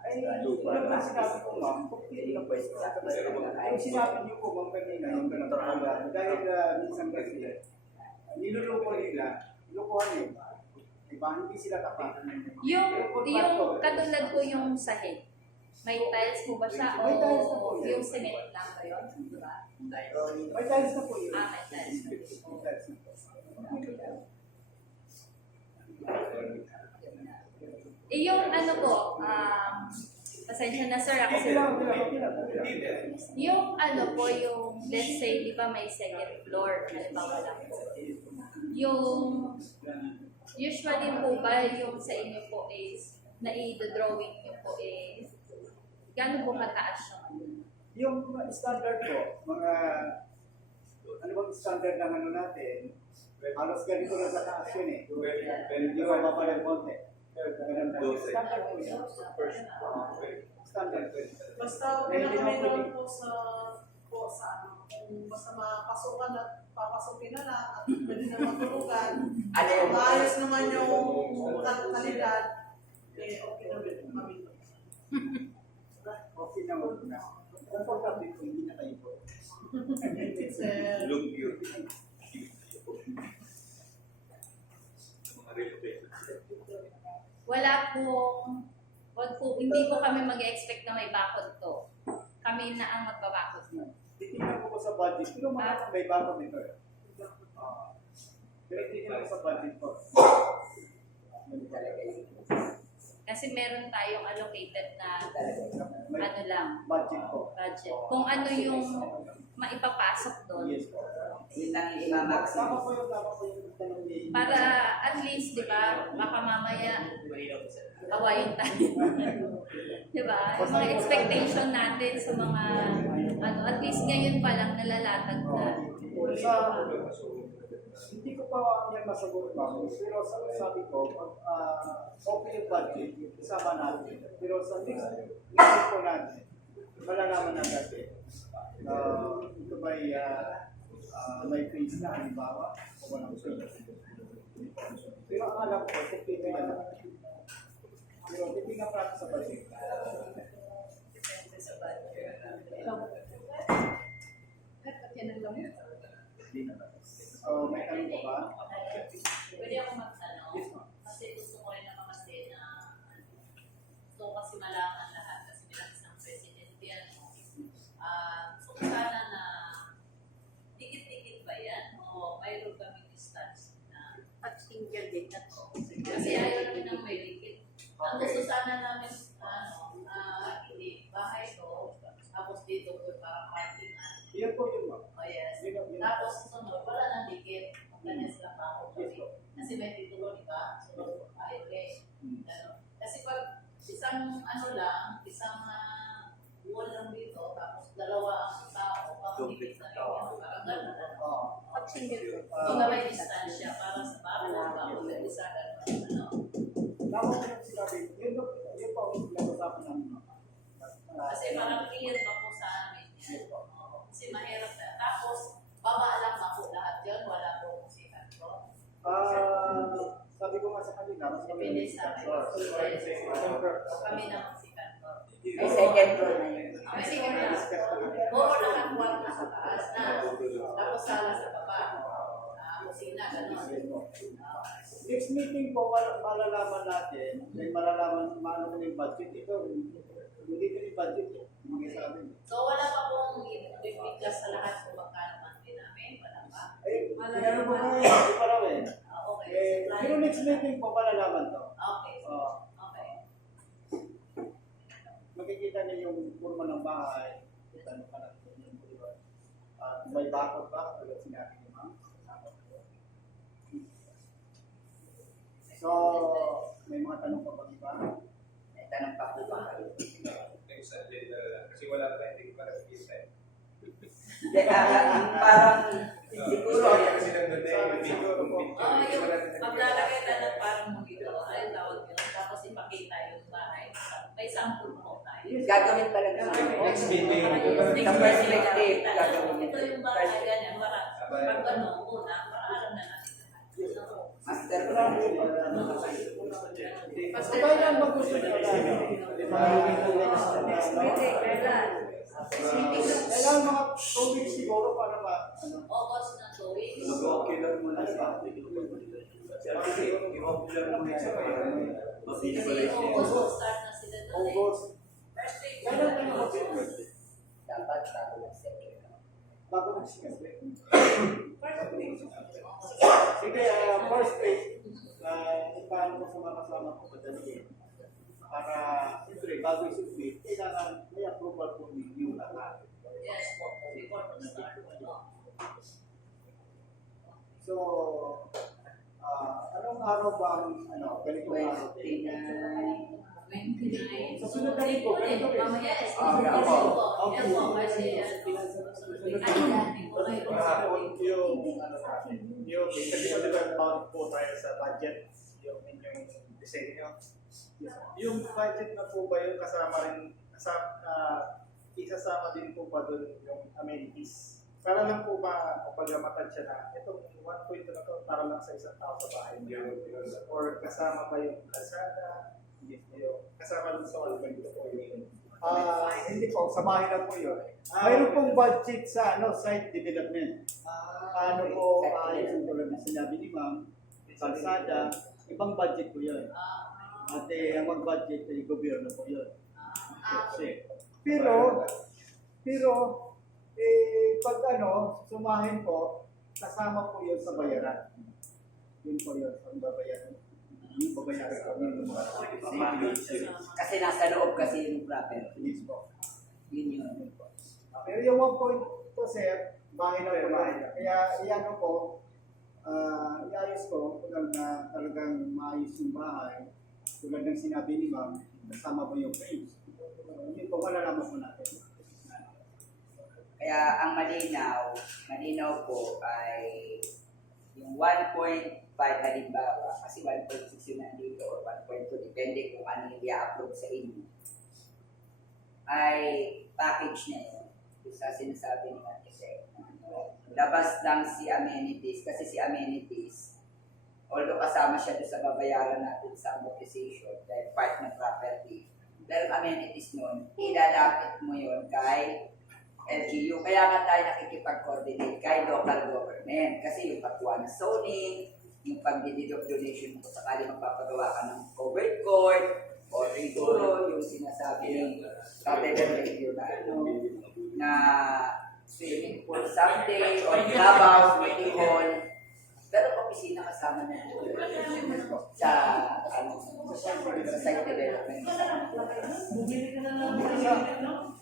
Ay, wala ba sinabi ko ma'am, yung sinabi niyo po ma'am kanina, yung ganun, dahil minsan kasi, niluluko nila, lukuhan nila, diba? Hindi sila tapat. Yung katulad ko yung sahig, may tiles po ba siya o May tiles na po yun. yung cement lang ba yun? Diba? May tiles na po yun. May tiles na. May tiles na po. Yung ano po, pasensya na sir, ako Okay lang, okay lang. yung ano po, yung let's say, di ba may second floor, halimbawa lang po. Yung, usually po ba yung sa inyo po is, na i-drawing nyo po is, gano'n po kataas yung Yung standard po, mga, ano bang standard ng ano natin, halos ganito lang sa taas yun eh. Hindi ko mapapala yung konti. Standard po yun. Standard po yun. Basta pinaka-minor po sa ano, kung basta mapasukan at papasukin na lang at pwede na matulugan. Ano yung Maayos naman yung kalidad, okay na rin kami. Okay naman na. Comfortable po, hindi na kayo po. Sir, wala pong, wag po, hindi po kami mag-expect na may bakod to. Kami na ang magbabakod mo. Titignan ko sa budget, pero may bakod nito eh. Pero titignan ko sa budget ko. Kasi meron tayong allocated na May ano lang, budget ko. budget. Kung ano yung maipapasok doon. Yes po. Yun ang imamax. Tama po yung tanong ni... Para at least, di ba, baka mamaya awayin tayo. Di ba? Yung mga expectation natin sa mga, ano, at least ngayon pa lang nalalatag na. Hindi ko pa yan masagot pa. Pero sabi ko, okay yung budget, isama natin. Pero sa next po natin, malalaman na natin. Ito ba'y may face na, halimbawa, o walang face. Pero akala ko, complete yan. Pero titignan pa natin sa budget. Depende sa budget. May tanong ko ba? Pwede ako magtanong? Yes, ma'am. Kasi gusto ko rin naman kasi na gusto ko kasi malaman lahat kasi bilang isang presidente yan. Gusto ko sana na dikit-dikit ba yan o mayroon kami distance na single din na to. Kasi ayaw namin ng may dikit. Ang gusto sana namin hindi bahay to tapos dito po parang parking. Iyan po yun, ma'am. Oh yes. Yun. Tapos sunod, wala nang dikit. Kanya sila pa ako kami. Kasi may titulo, di ba? So, ayaw eh. Ano. Kasi pag isang ano lang, isang wall lang dito, tapos dalawa ang tao, parang dikit na rin yan. Parang gano'n. So, may distansya para sa bago, may isa gano'n. Ano. Tama ko yung sinabi. Yun po ang pinag-usapan namin. Kasi parang clear pa po sa amin yan. Kasi mahirap na. Tapos, baba lang ako lahat yun. Wala po kung sikat ko. Sabi ko nga sa kanila, mas kami Depende sa amin. Kami na magsikat ko. May second floor na yun. May second na. Oo, nakakuha na sa taas na. Tapos sala sa baba. kusina, gano'n. Next meeting po, malalaman natin, may malalaman, maano ko yung budget. Ito, hindi ko yung budget. Mga sabi. So wala pa pong bibiglas sa lahat kung magkano monthly namin, wala pa. Ay, meron po nga, hindi pa raw eh. Okay. Pero next meeting po, malalaman to. Okay. Okay. Makikita niyo yung forma ng bahay. Kita niyo pa natin yung may bakod ba? Tulad sinabi ni ma'am. So, may mga tanong pa ba iba? May tanong pa po ba kayo? Kasi wala pa, hindi ko pa nakikita eh. Parang siguro, Siguro po. Yung maglalagay tayo ng parang dito, ay tawag yun, tapos ipakita yung bahay. May sample mo tayo. gagawin talaga namin. Next meeting. Sa perspective, gagawin Ito yung bahay ganyan, para pag ano, una, para alam na natin. Master Sabay lang mag-gusto niyo kailangan mga 2 weeks siguro para ba? August na 2 weeks. Mag-ocular muna sa atin. Kasi i-ocular muna sa kayo. Kasi August start na sila doon eh. August. First week. Kailan tayo mag-gusto? dapat bago mag-second. Bago mag-gusto. Sige, first week, ipaano ko sa mga kasama ko padali para, siyempre, bago i-submit, kailangan may approval po ninyo lahat. Yes po, before to start. So, anong araw ba ang, ganitong araw? 29. 29. Sa sunod na linggo, ganito rin. Yes, Okay, yes ako. po. Yes po, kasi Kasi po diba bound po tayo sa budget, yung inyong disenyo. Yung budget na po ba yung kasama rin, isasama din po ba doon yung amenities? Para lang po ba, kapag matansya na, itong 1.2 na to, para lang sa isang tao sa bahay niyo. Or kasama ba yung kalsada? Hindi po yung kasama lang sa 1.2 po yung Hindi po, sa bahay lang po yun. Mayroon pong budget sa site development. Paano po yung tulad na sinabi ni ma'am, kalsada, ibang budget po yun. At ang mag-budget ay gobyerno po yun. Pero, pag sumahin po, kasama po yun sa bayaran. Yun po yun, ang babayaran. Yung babayaran kami ng mga Kasi nasa loob kasi yung property. Yes po. Yun yun. Pero yung 1.2 sir, bahay na po bahay. Kaya iyan po, iayos ko kung na talagang maayos yung bahay. Tulad ng sinabi ni ma'am, kasama po yung frames. Yun po, malalaman po natin. Kaya ang malinaw po ay yung 1.5 halimbawa, kasi 1.6 yun nandito or 1.2, depende kung ano yung i-approve sa inyo, ay package na yun. Yung sa sinasabi ni Architect. Labas lang si amenities, kasi si amenities, although kasama siya doon sa babayaran natin sa amortization, dahil part ng property, dahil amenities nun, ilalapit mo yun kay LGU. Kaya nga tayo nakikipag-coordinate kay local government. Kasi yung patuwa ng zoning, yung pag-deed of donation kung sakali magpapagawa ka ng covered court, o siguro yung sinasabi ng category na swimming pool someday, or clubhouse, meeting hall, pero opisina kasama na sa site development.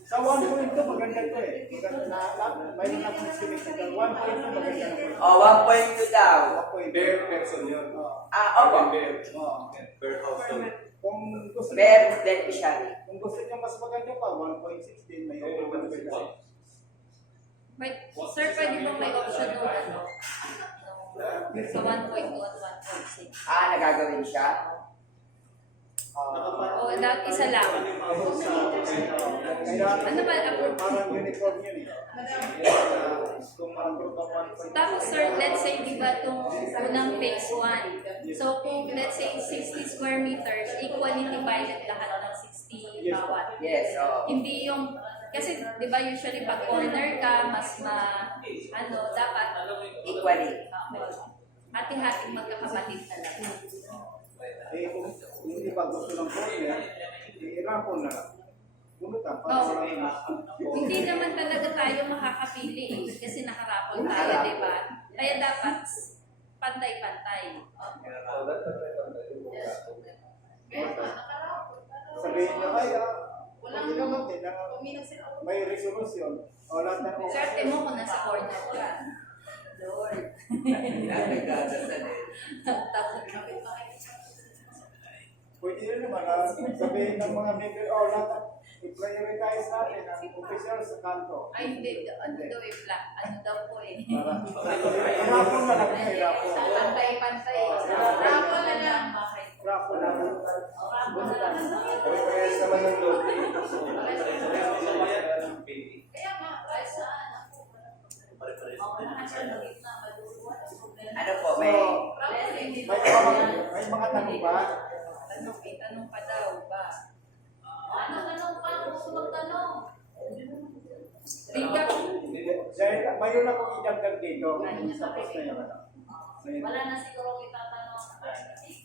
Sa 1.2 maganda ito eh. May mga estimation na 1.2 maganda na po. 1.2 daw. Bare person yun. Opo. Bare household. Kung gusto Bare beneficiary. kung gusto niyo mas maganda pa, 1.6 din may open kasi. Sir, pwede bang may option ng ano? Sa 1.2 at 1.6. Nagagawin siya? O, isa lang. Ano ba ang Parang uniform yun eh. Kung parang group of 1.2. Tapos sir, let's say di ba itong unang phase 1. So kung let's say 60 square meters, equally divided lahat ng 60 bawat. Yes, oo. Hindi yung, kasi di ba usually pag corner ka, dapat Equally. Okay. hati-hating magkakapatid talaga. Kung hindi pa gusto ng corner, i-raffle na lang. Pumunta, para Oo. sa Hindi naman talaga tayo makakapili eh, kasi nakarapol tayo, di ba? Kaya dapat pantay-pantay. sabihin niyo, ay, hindi naman din, may resolution. O lahat na Swerte mo kung nasa corner ka. Lord. Tapos Pwede rin naman sabihin ng mga member, lahat i-prioritize natin ang official sa kanto. ay hindi, ano daw eh, ano daw po eh. Raffle na lang kayo, raffle. Pantay-pantay. Raffle na lang bakit. Raffle na lang. Pare-parehas naman ng load. Kaya nga, kahit saan ako. Ano po, may May mga tanong ba? Tanong pa daw ba? Ano tanong pa? Gusto magtanong. Recap. Dahil mayroon akong idagdag dito. Tapos na yun. Wala na siguro kita tanong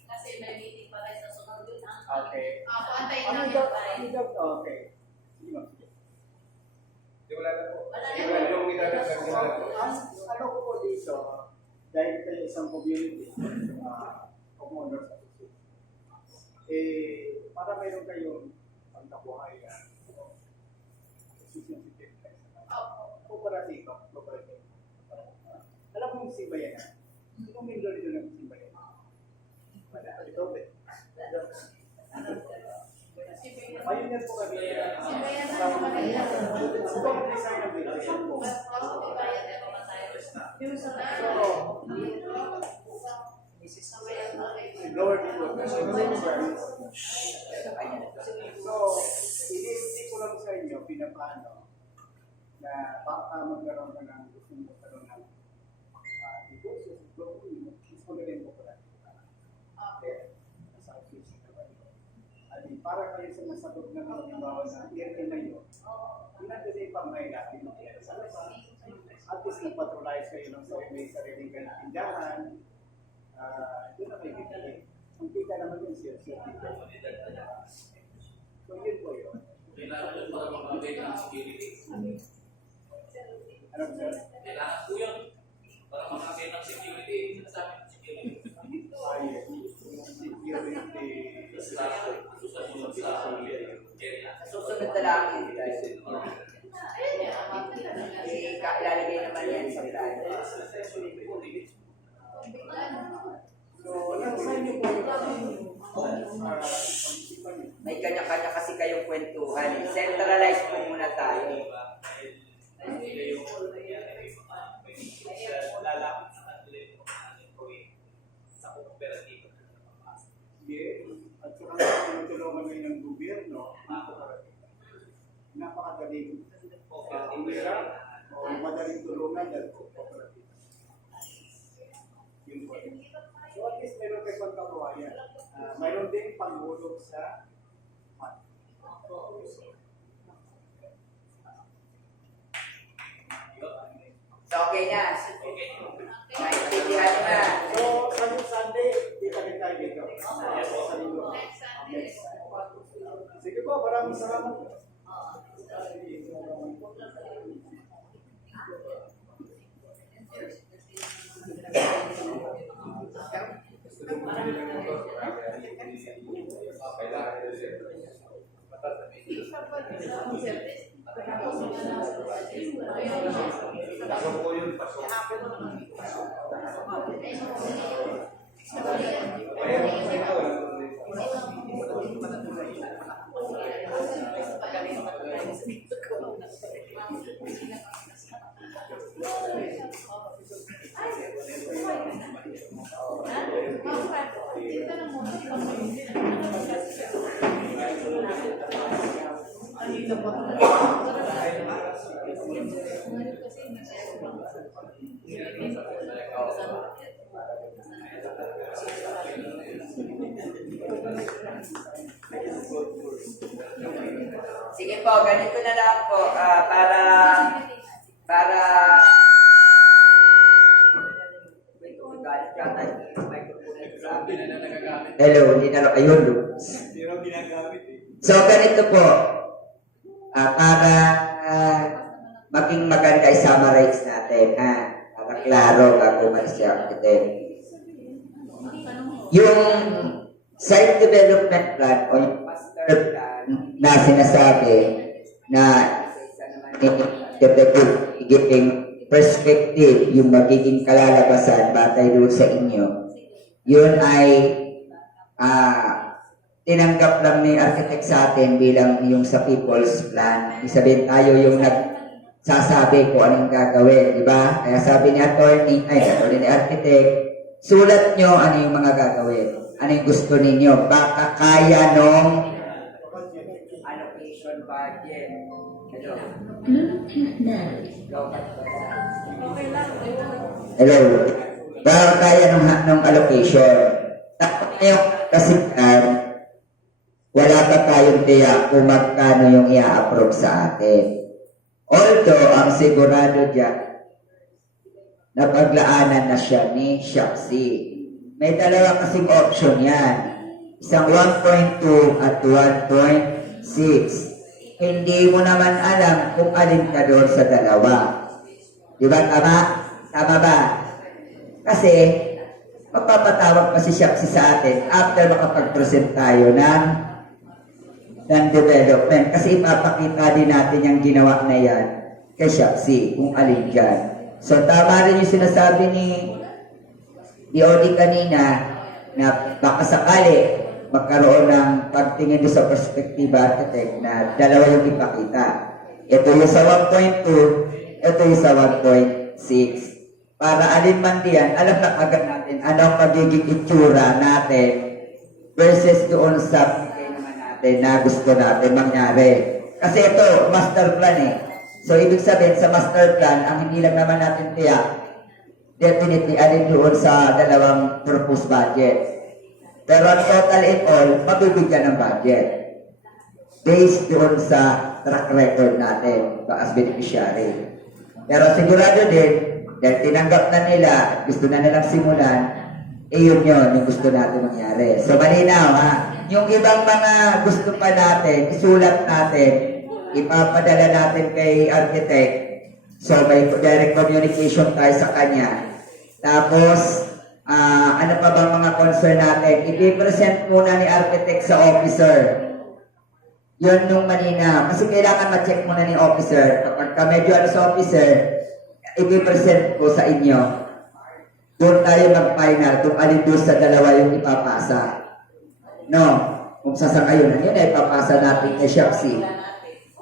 kasi may meeting pa rin sa sunod yun. Okay. Paantayin Ano lang daw? yung time. Okay. Sige, ma'am. Wala na po. Wala na. Yung idadagdag nila po. Ano ko po dito, dahil kayo isang community, homeowners association, para mayroon kayong pagkabuhayan, kooperatiba, alam mo yung Simbayanan? Sino member dito ng Simbayanan? Wala. Ito, ayun yan po kami. Simbayanan po kami. Ito ang design ng building. Lower dito. So, hindi ko lang sa inyo pinaplano na baka magkaroon ka ng gusto mo magkaroon ng negosyo, gusto mo rin mo pala. Nasa office ka ba ito? At para kayo sa nasagot na halimbawa na area na yun, pinatuloy pang may natin sa labas. At least nagpatrolize kayo ng may sariling kayo tindahan. Doon na kayo bibili. Ang kita naman yun siya. So yun po yun. Kailangan yun para makabay ng security. Ano po sir? Kailangan po yun para makabay ng security. Sinasabi ng security. Security. susunod na lang yun, guys. Ilalagay naman yan sa plan. So, nasa inyo po yung May kanya-kanya kasi kayong kwentuhan. Centralize po muna tayo. Lalapit sa kanila yung sa kooperatiba. Yes. At saka tinutulungan ngayon ng gobyerno, napakadali o madaling tulungan dahil cooperative. Yun po. So at least meron kayo pagkabuhayan. Mayroon din panghulog sa fund. So, okay na. May pilihan na. So, Sunday, di kami tayo dito. Yes, po. Sa linggo. Sige po, maraming salamat. Pasok po yun, pasok. Sige po, ganito na lang po. Para wait, galit yata Hello, hindi na ayun, Hindi raw ginagamit eh. So, ganito po. Para maging maganda i-summarize natin, ha? Para klaro bago umalis si architect. Yung site development plan o yung master plan na sinasabi na giving perspective yung magiging kalalabasan batay doon sa inyo, yun ay tinanggap lang ni architect sa atin bilang yung sa people's plan. Isabihin tayo yung nagsasabi kung anong gagawin, di ba? Kaya sabi ni attorney ni architect, sulat nyo ano yung mga gagawin. Ano yung gusto ninyo. Baka kaya nung Allocation budget. Hello. hello. Baka kaya nung allocation. Tapos ngayon kasi wala pa tayong tiyak kung magkano yung i-approve sa atin. Although, ang sigurado dyan, napaglaanan na siya ni Shopsy. May dalawa kasing option yan. Isang 1.2 at 1.6. Hindi mo naman alam kung alin ka doon sa dalawa. Di ba tama? Tama ba? Kasi, magpapatawag pa si Shopsy sa atin after makapag-present tayo ng development. Kasi ipapakita din natin yung ginawa na yan kay Shopsy, kung alin dyan. So, tama rin yung sinasabi ni Odi kanina na baka sakali magkaroon ng pagtingin doon sa perspective architect na dalawa yung ipakita. Ito yung sa 1.2, ito yung sa 1.6. Para alin man diyan, alam na agad natin anong magiging itsura natin versus doon sa na gusto natin mangyari. Kasi ito, master plan eh. So, ibig sabihin, sa master plan, ang hindi lang naman natin tiyak, definitely alin doon sa dalawang proposed budget. Pero ang total in all, mabibigyan ng budget. Based doon sa track record natin as beneficiary. Pero sigurado din, dahil tinanggap na nila, gusto na nilang simulan, yun yung gusto natin mangyari. So, malinaw ha. Yung ibang mga gusto pa natin, isulat natin, ipapadala natin kay architect. So, may direct communication tayo sa kanya. Tapos, ano pa bang mga concern natin? I-present muna ni architect sa officer. Yun nung manina. Kasi kailangan ma-check muna ni officer. Kapag medyo sa officer, i-present ko sa inyo. Doon tayo mag-final kung alin doon sa dalawa yung ipapasa. No, kung sasakayunan yun ay papasa natin kay Shopsy.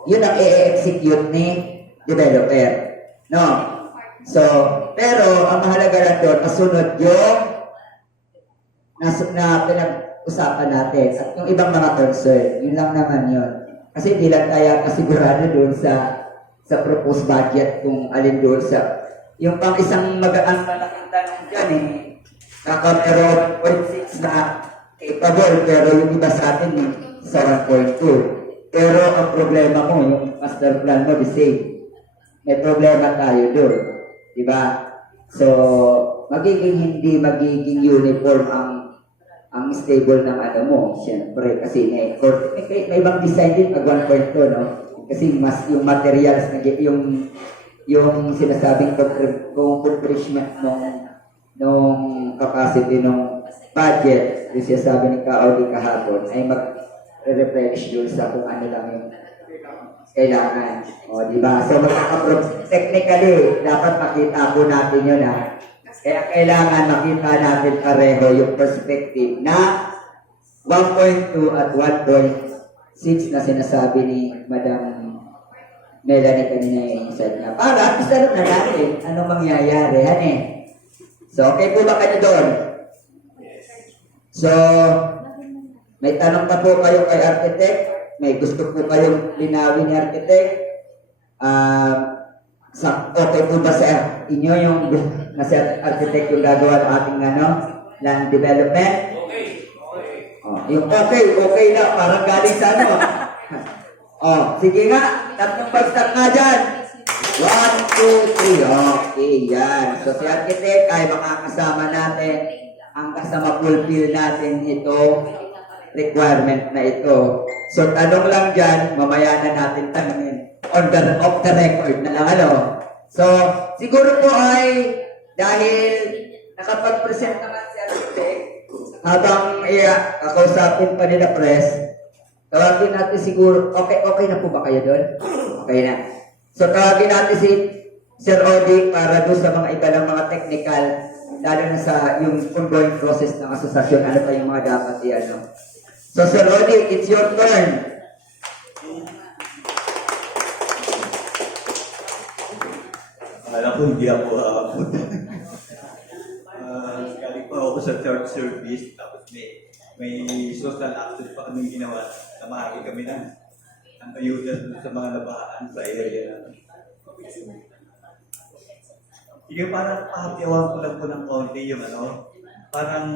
Yun ang i-execute ni developer. No? So, pero ang mahalaga lang doon, masunod yung na pinag-usapan natin at yung ibang mga concern. Yun lang naman yun. Kasi hindi lang tayo kasigurado doon sa proposed budget kung alin doon sa yung pang isang magaan malaking tanong dyan eh. Nakapero 1.6 na capable, pero yung iba sa atin sa 1.2. Pero ang problema mo, yung master plan mo, the same. May problema tayo doon. Diba? So, hindi magiging uniform ang stable ng ano mo. Siyempre, kasi may ibang design din pag 1.2, no? Kasi mas yung materials, yung sinasabing compression nung capacity ng budget, yung sinasabi ni Ka-Audi kahapon, ay mag-replenish doon sa kung ano lang yung kailangan. O, diba? So, technically, dapat makita po natin yun, ha? Kaya kailangan makita natin pareho yung perspective na 1.2 at 1.6 na sinasabi ni Madam Melanie kanina yung said niya. Para, at least alam na natin anong mangyayari, eh. So, okay po ba kayo doon? So, may tanong pa po kayo kay architect? May gusto po kayong linawin ni architect? Okay po ba sa inyo yung nasa architect yung gagawa ng ating land development? Okay. Yung okay na, parang galing sa sige nga, tatlong bagsak nga dyan. 1, 2, 3. Okay, yan. So si architect ay makakasama natin hanggang sa ma-fulfill natin ito requirement na ito. So tanong lang dyan, mamaya na natin tanongin. Off the record na lang ano. So siguro po ay dahil nakapag-present naman si Architect, habang kakausapin pa nila press, tawagin natin siguro, okay na po ba kayo doon? Okay na. So tawagin natin si Sir Odi para doon sa mga iba ng mga technical, lalo na sa yung ongoing process ng asosasyon, ano pa yung mga dapat i-ano. So Sir Odi, it's your turn. Alam ko hindi ako aabot. Galing pa ako sa third service, tapos may social action pa kami ginawa. Namahagi kami ng ayuda sa mga nabahaan sa area namin. Sige, parang pahatiawan ko lang po ng konti yung parang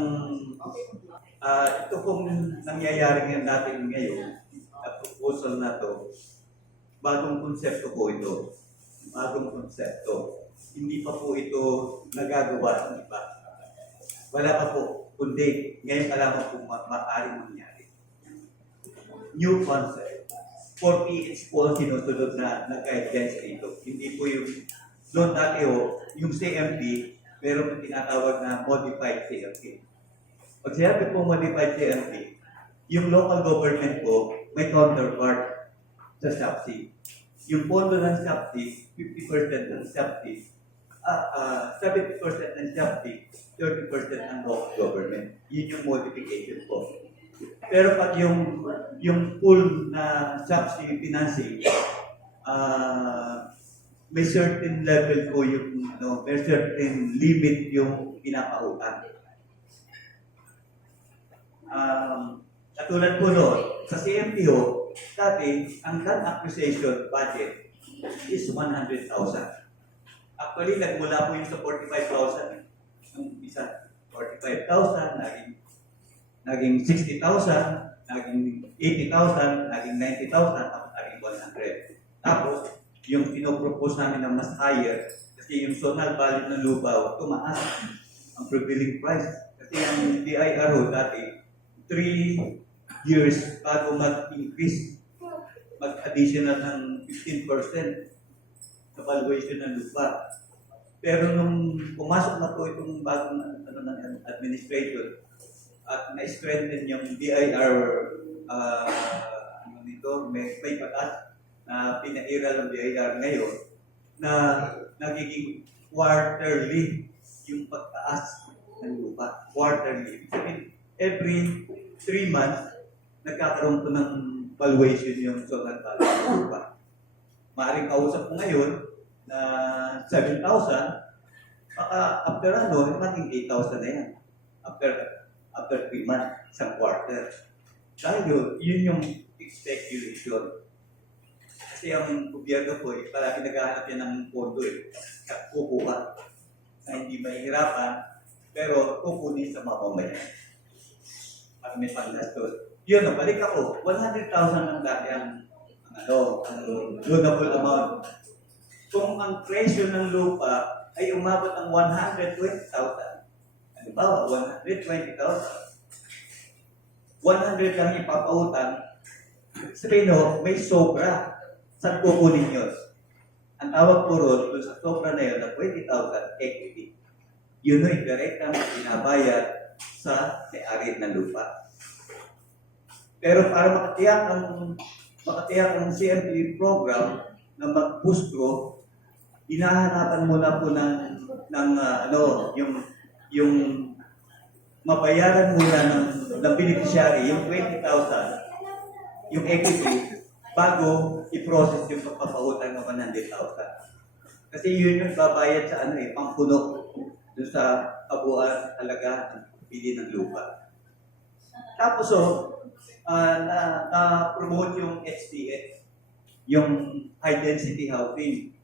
ito pong nangyayari natin ngayon, at proposal na to, bagong konsepto po ito. Bagong konsepto. Hindi pa po ito nagagawa ng iba. Wala pa po, kundi ngayon pa lamang po maaaring mangyari. New concept. 4 PH po ang sinusunod na guidelines dito. Hindi po yung noon dati yung CMP, meron tinatawag na modified CMP. Pag sinabi po modified CMP, yung local government po may counterpart sa SAPC. Yung pondo ng SAPC, 50% ng SAPC, 70% ng SAPC, 30% ng local government. Yun yung modification po. Pero pag yung full na SAPC financing, may certain level po yung may certain limit yung pinapautan. Katulad po noon, sa CMPO, dati, ang land acquisition budget is 100,000. Actually, nagmula po yung sa 45,000. Yung isa, 45,000, naging 60,000, naging 80,000, naging 90,000, tapos naging 100. Tapos, yung pinopropose namin na mas higher, kasi yung zonal value ng lupa, tumaas ang prevailing price. Kasi ang DIRO dati, 3 years bago mag-increase, mag-additional ng 15% sa valuation ng lupa. Pero nung pumasok na po itong bagong ng administration at na-strengthen yung DIR, may batas na pinairal ng DIR ngayon na nagiging quarterly yung pagtaas ng lupa. Quarterly. Every 3 months, nagkakaroon po ng valuation yung zonal value ng lupa. Maaaring kausap ko ngayon na 7,000, baka after naging 8,000 na yan. After 3 months, isang quarter. Dahil yun yung speculation. Kasi ang gobyerno po, palagi naghahanap yan ng pondo kukuha na hindi mahihirapan, pero kukunin sa mamamayan. At may panggastos. Yun, balik ako. 100,000 ang dati ang loanable amount. Kung ang presyo ng lupa ay umabot ng 120,000, ano ba? 120,000. 100 lang ipapautang. Sabihin may sobra. Saan kukunin yun? Ang tawag po ron, sa sobra na yun, na 20,000 equity. Yun yung direct na binabayad sa may-ari ng lupa. Pero para makatiyak ang CMP program na mag-boost growth, hinahanapan muna po yung mabayaran muna ng beneficiary, yung 20,000, yung equity, bago i-process yung pagpapautang ng 100,000. Kasi yun yung babayad sa pangpuno doon sa kabuuan talaga ng pili ng lupa. Tapos na-promote yung HDH, yung high density housing.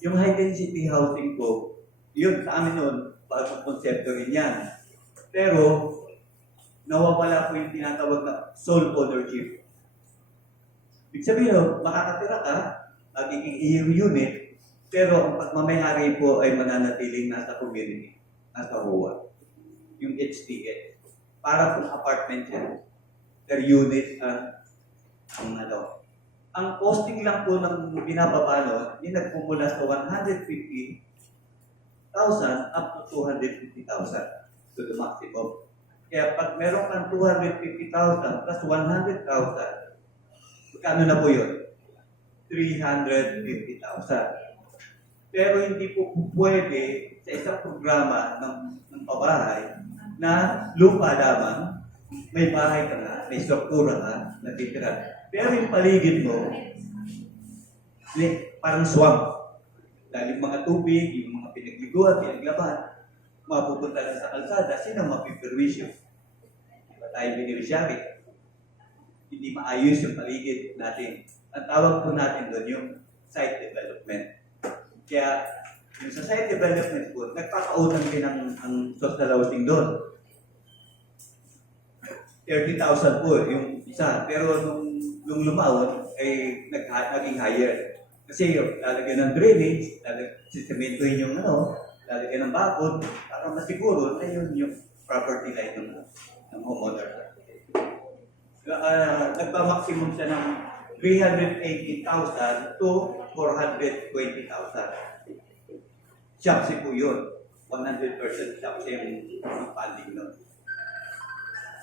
Yung high density housing po, yun sa amin noon, bagong konsepto rin yan. Pero, nawawala po yung tinatawag na sole ownership. Ibig sabihin, makakatira ka, magiging unit, pero ang pagmamayari po ay mananatiling nasa community, nasa HOA. yung HDS. Para kung apartment yan, per unit ang ano. Ang costing lang po ng binababa nun, yung nagpumula sa 150,000 up to 250,000 to the maximum. Kaya pag meron kang 250,000 plus 100,000, magkano na po yun? 350,000. Pero hindi po pwede sa isang programa ng pabahay na lupa lamang, may bahay ka na, may struktura ka, natitira. Pero yung paligid mo, parang swamp. Dahil yung mga tubig, yung mga pinagliguan, pinaglaban, mapupunta lang sa kalsada, sino mapipirwisyo? Di ba tayo beneficiary? Hindi maayos yung paligid natin. Ang tawag po natin doon yung site development. Kaya yung sa site development po, nagpapautang din ang social housing doon. 30,000 po yung isa. Pero nung lumawon, ay naging higher. Kasi lalagyan ng drainage, sisimentohin yung lalagyan ng bakod, para masiguro na yun yung property line ng homeowner. Nagpa-maximum siya ng 380,000 to 420,000. Shopsy po yun. 100% shopsy yung funding nun.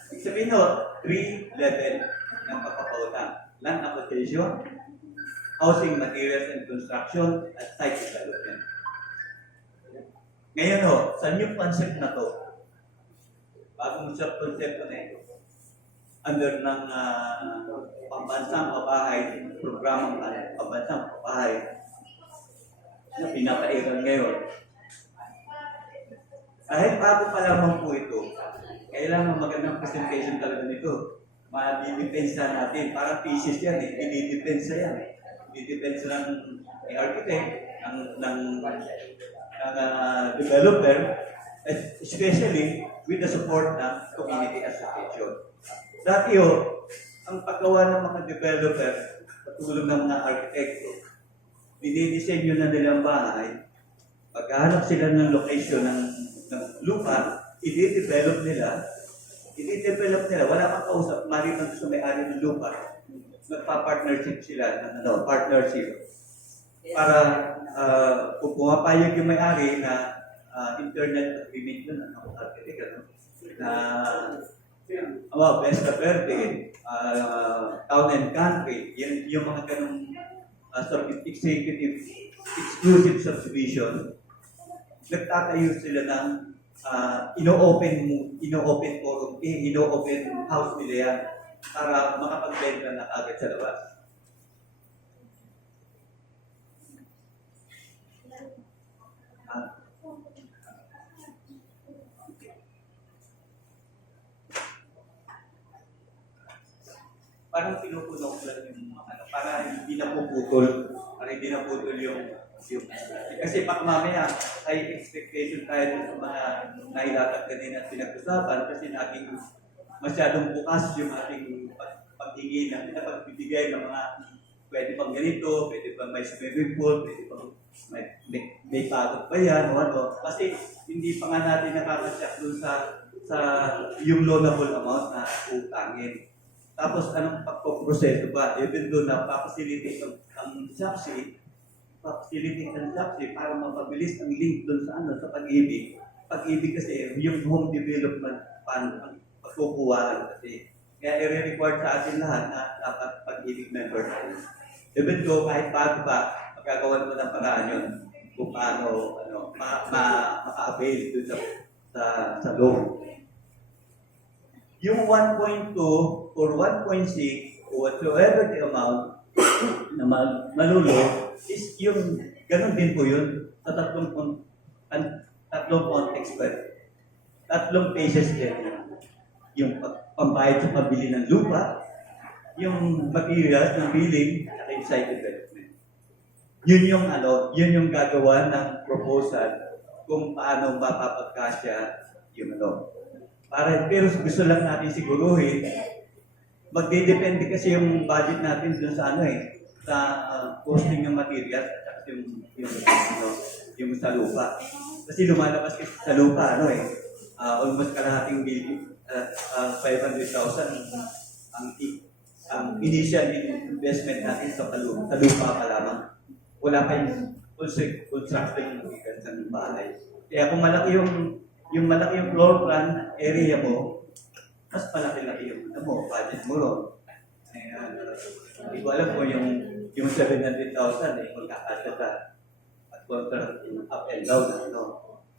Ibig sabihin no, 3 level ng pagpapautang. Land acquisition, housing materials and construction, at site development. Ngayon sa new concept na to, bagong concept na ito, under ng pambansang pabahay, programang pambansang pabahay na pinapairan ngayon. Kahit bago pa lamang po ito, kailangan magandang presentation talaga nito. Madidepensa natin. Parang thesis yan eh. Ididepensa yan. Ididepensa ng architect, ng developer, especially with the support ng community association. Dati ang paggawa ng mga developer, patulong ng mga arkitekto, dinidisenyo na nilang bahay, paghahanap sila ng location ng lupa, i-develop nila, wala pang kausap, maliban sa may-ari ng lupa, nagpa-partnership sila, partnership, para kung pumapayag yung may-ari na internet agreement yun, architect, Besta Verde, Town and Country, yung mga ganong executive, exclusive subdivision, nagtatayo sila ng ino-open forum, ino-open house nila yan para makapagbenta na agad sa labas. Parang pinupuno ko lang yung para hindi na puputol, yung kasi baka mamaya ay expectation tayo sa mga nailatag kanina at pinag-usapan kasi naging masyadong bukas yung ating paghingi ng pagbibigay ng mga pwede pang ganito, pwede pang may swimming pool, pwede pang may pagot pa yan o ano. Kasi hindi pa nga natin nakakasyak dun sa yung loanable amount na utangin. Tapos anong pagpoproseso ba? Even doon na papacilitate ang SAPSI, para mapabilis ang link doon sa pag-ibig. Pag-ibig kasi yung home development fund ang pagkukuhaan kasi. Kaya i-require sa atin lahat na dapat pag-ibig member tayo. Even though kahit bago pa, magagawan mo ng paraan yun kung paano maka-avail doon sa loan. Yung 1.2 or 1.6 or whatsoever the amount na malulo is yung ganun din po yun sa tatlong context pa. Tatlong phases din. Yung pambayad sa pabili ng lupa, yung materials ng billing, at yung site development. Yun yung gagawa ng proposal kung paano mapapagkasya yung pero gusto lang natin siguruhin, magdidepende kasi yung budget natin dun sa sa costing ng materials at yung sa lupa. Kasi lumalabas kasi sa lupa, almost kalahating billion, 500,000 ang initial investment natin sa lupa pa lamang. Wala pa yung construction ng ng bahay. Kaya kung malaki yung malaki yung floor plan area mo, mas malaki-laki yung budget mo ron. Hindi ko alam kung yung 700,000 magkakasya sa at contract up and down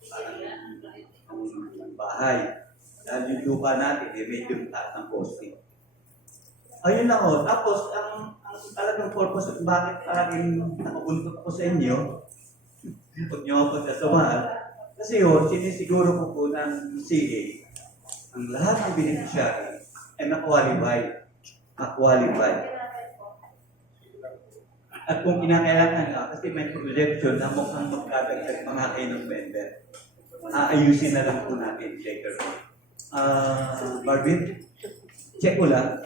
parang ang bahay. Dahil yung lupa natin, medyo taas ng costing. Ayun lang Tapos, ang talagang purpose at bakit nakapunta ko sa inyo, huwag niyo ako pagsasamahan, kasi sinisiguro ko po ng CA, ang lahat ng beneficiary ay na-qualify. At kung kinakailangan nga, kasi may projection na mukhang magkadagdag mga kayo ng member, aayusin na lang po natin later. Barbie, check ko lang,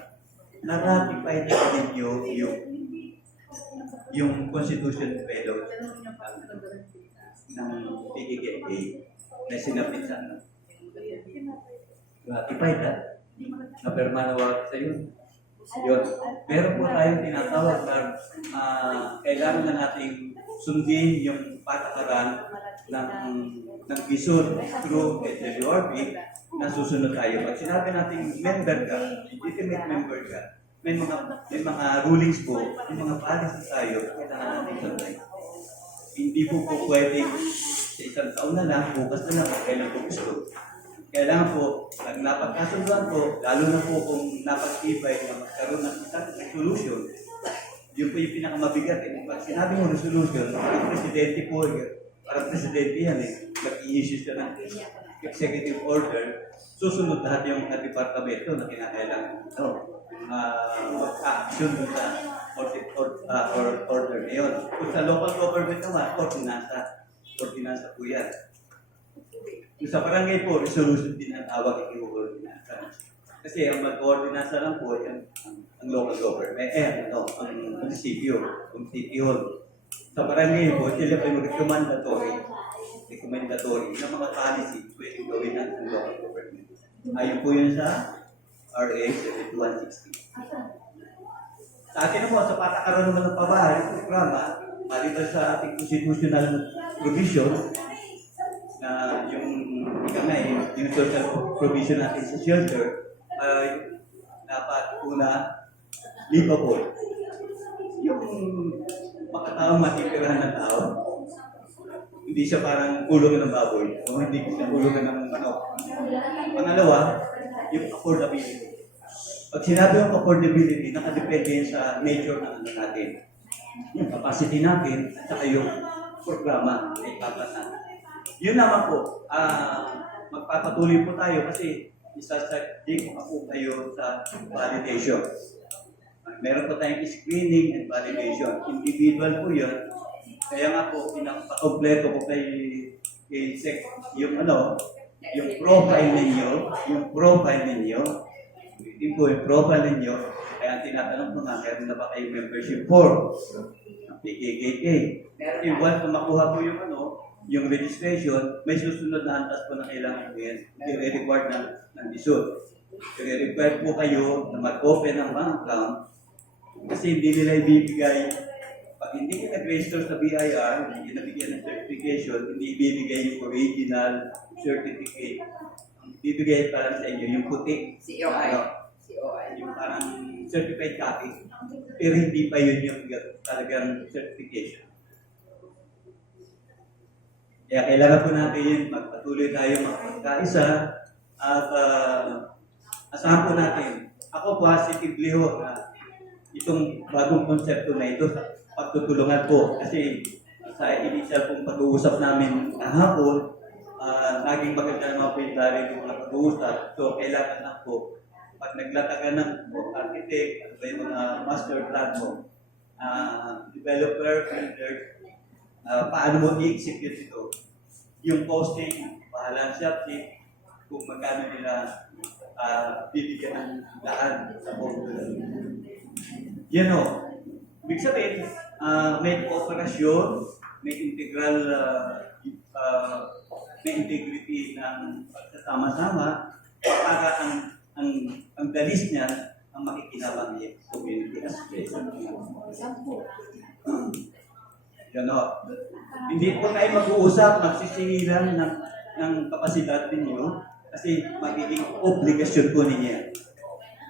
na-ratify na ninyo yung Constitution Fellow ng PKKA na sinapit sa ratified na permanawag sa yun. Meron po tayong tinatawag na kailangan na nating sundin yung patakaran ng GISUR through SWRB na susunod tayo. Pag sinabi natin member ka, legitimate member ka, may mga rulings po, may mga policies tayo, kailangan natin sundin. Hindi po pwedeng sa isang taon na lang, bukas na lang, kailan po gusto. Kailangan po, pag napagkasunduan po, lalo na po kung napag-ibay na magkaroon ng isang resolution, yun po yung pinakamabigat. Pag sinabi mo resolution, parang presidente po, parang presidente yan mag-i-issue siya ng executive order, susunod lahat yung departamento na kinakailangan mag-action dun sa order na yun. Kung sa local government naman, ordinansa po yan. Sa barangay po, resolution din ang tawag yung ordinansa. Kasi ang mag-ordinansa lang po, ang local government, ang munisipyo, ang city hall. Sa barangay po, sila po yung recommendatory na mga policy pwede gawin ng local government. Ayun po yun sa RA 7160. Sa atin po, sa patakaroon naman ng pabahay, programa, maliban sa ating constitutional provision, na yung social provision natin sa shelter ay dapat una livable. Yung makataong matitirahan ng tao, hindi siya parang kulungan ng baboy o hindi siya kulungan ng manok. Pangalawa, yung affordability. Pag sinabi yung affordability, nakadepende yun sa nature ng natin. Yung capacity natin at saka yung programa ay dapat natin. Yun naman po, magpapatuloy po tayo kasi isa-subject po kayo sa validation. Meron po tayong screening and validation. Individual po yun. Kaya nga po, pinakompleto ko kay SEC yung profile ninyo, yung profile ninyo, kaya tinatanong ko nga, meron na ba kayong membership form ng PKKA? If once na makuha po yung registration, may susunod na antas po na kailangan po yan. I-required ng DSUD. I-required po kayo na mag-open ng bank account kasi hindi nila ibibigay, pag hindi ka nag-register sa BIR, hindi nabigyan ng certification, hindi ibibigay yung original certificate. Ang ibibigay para sa inyo, yung puti. COI. Yung parang certified copy. Pero hindi pa yun yung talagang certification. Kaya kailangan po natin yun, magpatuloy tayo magkaisa at asahan po natin. Ako positively na itong bagong konsepto na ito sa pagtutulungan po. Kasi sa initial pong pag-uusap namin kahapon, naging maganda naman po yung daring yung mga pag-uusap. So kailangan na po, pag naglatagan ng architect, yung mga master plan mo, developer, builder, paano mo i-execute ito? Yung posting, bahala siya, kung magkano nila bibigyan ng daan sa board. Yan o. Ibig sabihin, may kooperasyon, may integral may integrity ng pagsasama-sama para ang dalis niya ang makikinabang niya sa community aspect. Gano'n. Hindi po tayo mag-uusap, magsisingilan ng kapasidad ninyo kasi magiging obligasyon po ninyo.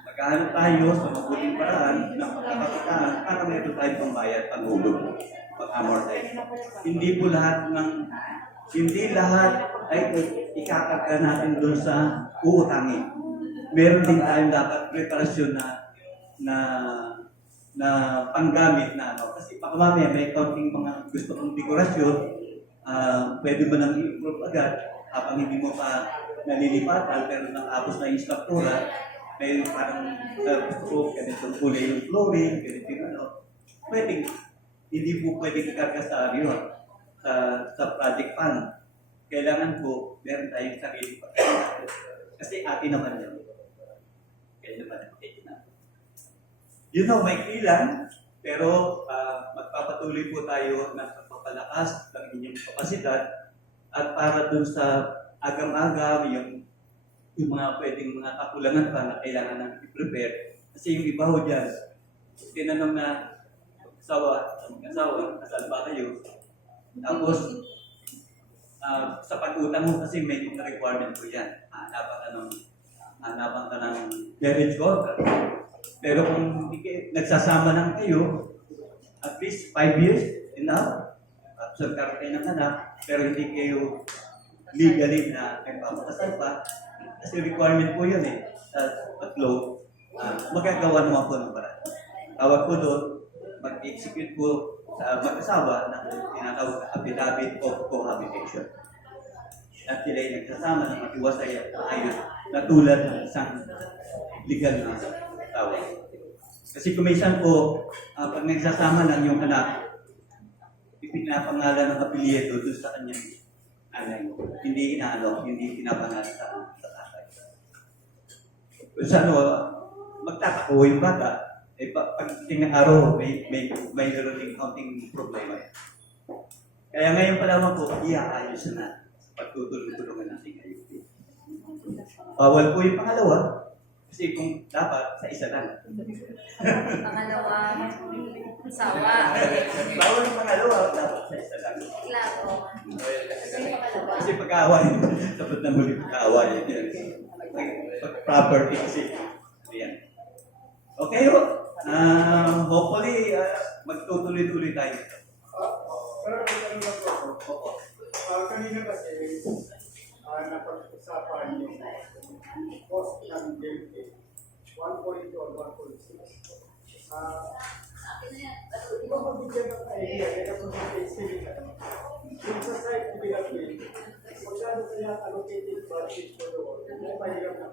Magkahanap tayo sa mabuting paraan ng pagkakakitaan para mayroon tayong pambayad, panghulog, pag-amortize. Hindi lahat ay ikakarga natin doon sa uutangin. Meron din tayong dapat preparasyon na panggamit na ano. Kasi baka mamaya may kaunting mga gusto kong dekorasyon, pwede mo nang i-improve agad habang hindi mo pa nalilipatan pero nakapos na yung struktura, may parang gusto ko ganitong kulay yung flooring, ganito yung ano. Hindi po pwedeng ikarga sa sa project fund. Kailangan po meron tayong sarili pa. Kasi atin naman yun. Kaya naman natin. Yun know, may ilan, pero magpapatuloy po tayo ng pagpapalakas ng inyong kapasidad at para dun sa agam-agam, yung mga pwedeng mga kakulangan pa na kailangan nang i-prepare. Kasi yung iba ho dyan, tinanong na mag-asawa, kasal ba kayo? Tapos, sa pag-utang mo kasi may mga requirement ko yan. Hanapan ka ng marriage contract. Pero kung nagsasama lang kayo, at least 5 years, enough. Absorb kayo ng anak, pero hindi kayo legally na nagpapakasal pa. Kasi requirement po yun sa law. Magagawa naman po ng paraan. Tawag po doon, mag-execute po sa mag-asawa ng tinatawag na affidavit of cohabitation. At sila ay nagsasama ng mag-iwasay at ayos na tulad ng isang legal na tawag. Kasi kumisan po, pag nagsasama lang yung anak, ipinapangalan ng apelyido doon sa kanyang anay. Hindi pinapangalan sa tatay. So magtatako yung bata, pag tingnan araw, may mayroon counting problema. Kaya ngayon pa lamang po, iaayos na pagtutulungan natin kayo. Bawal po yung pangalawa, kasi kung dapat, sa isa lang. Pangalawa, asawa. Bawal yung pangalawa, dapat sa isa lang. Klaro. Kasi pag-aaway, dapat na muli pag-aaway. Property kasi. Ayan. Okay, hopefully, magtutuloy-tuloy tayo. Pero ano lang po, kanina kasi, napag-usapan yung cost ng building, 1.2 or 1.6. Iba mabigyan ng idea, kaya kung may yung sa site ng Pilapil, magkano kaya allocated budget ko doon, may mahirap na.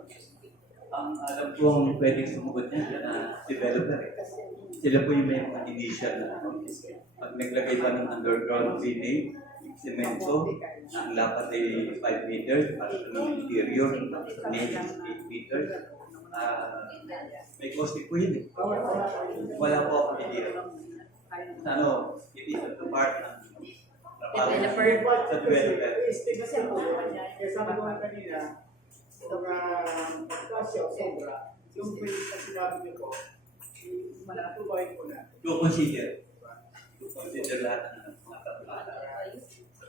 Ang alam ko ang pwedeng sumugot niya na developer. Sila po yung may mga initial na pag naglagay pa ng underground drainage, semento, ang lapad ay 5 meters, para sa interior, ang 8 meters. May cost po yun. Wala po ako idea. It is a part ng Developer. sa developer. Kasi po, kaya sabi ko nga kanina, kasya o sobra, yung pwede na sinabi niyo po, manatubayin ko na. To consider lahat ng nakapala.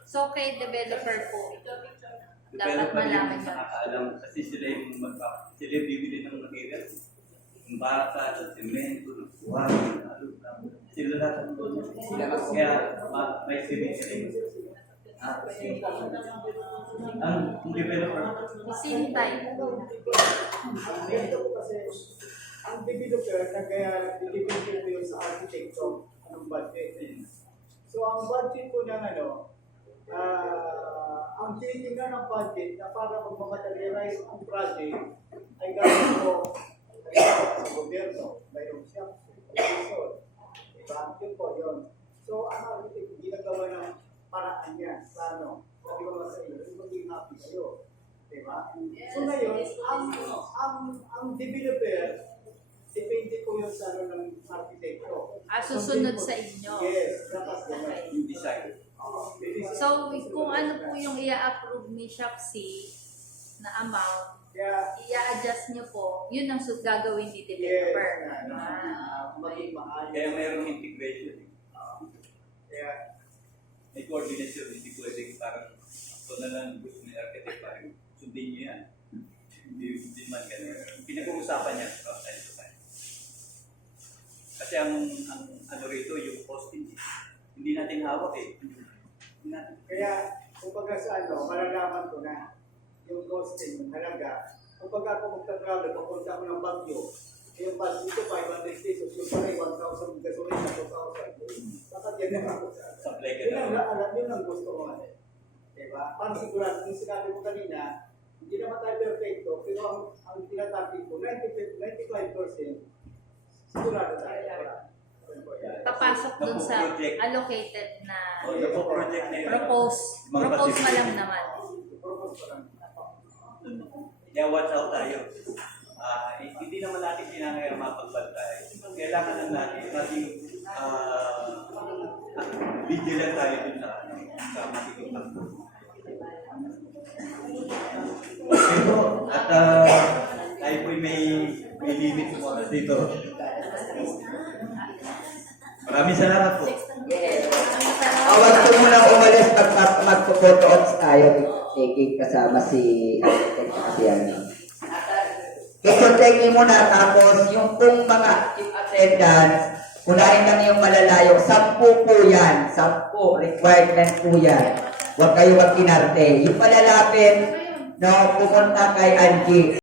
So, kay developer po, dapat Developer malaman yung siya. nakakaalam kasi sila yung sila yung bibili ng material. Yung bata, ng semento, ng buwan, sila lahat. Kaya may sila. Ang developer. Same time. Ang developer na kaya depende yun sa architecture, anong budget. So ang budget po ng ang tinitingnan ng budget na para mag-materialize ang project ay gano'n po sa gobyerno, mayroon siyang supervisor. Diba? Yun po yun. So ang architect, ginagawa ng paraan niya, plano. Sabi ko nga sa iyo, yung maging happy kayo. Diba? So ngayon, ang developer, depende po yun sa ng arkitekto. Susunod sa inyo. Yes, dapat gano'n. Yung design. So, kung ano po yung i-approve ni Shopsy na amount, Kaya, i-adjust nyo po, yun ang gagawin ni yes, developer. maging maayos. Kaya mayroong integration. Kaya, May coordination, hindi pwedeng parang ito na lang gusto ni architect, parang sundin niyo yan. Hindi man ganun. Pinag-uusapan niya time to time. Kasi ang ano rito, yung costing, hindi natin hawak eh. Hindi natin. kaya, kumbaga sa malalaman ko na yung costing, yung halaga. Kumbaga kung magta-travel, papunta ko ng Baguio, yung bus dito, 500 pesos, yung pala 1,000 gasolina, 2,000. Bakit yan naman ako sa Supply ka Yun ang, na. yun ang gusto ko ano. Diba? Para sigurado, yung sinabi ko kanina, hindi naman tayo perfecto, pero ang tinatapin ko, 95% sigurado tayo. Papasok dun sa Project. allocated na O, yung project na yun. propose pa lang naman. Propose ko lang. Kaya watch out tayo. Hindi naman natin kinangayang mapagbantay. Kailangan lang natin maging vigilant tayo dun sa makikita. Okay po. At tayo po may limit po dito. Maraming salamat po. Awag ko muna umalis at magpo-photo-ops tayo. Taking kasama si architect kasi yan. Ito-taking muna tapos yung kung mga team attendance, unahin lang yung malalayo. 10 po yan. 10 requirement po yan. Huwag kayo magkinarte. Yung malalapit, no, pumunta kay Angie.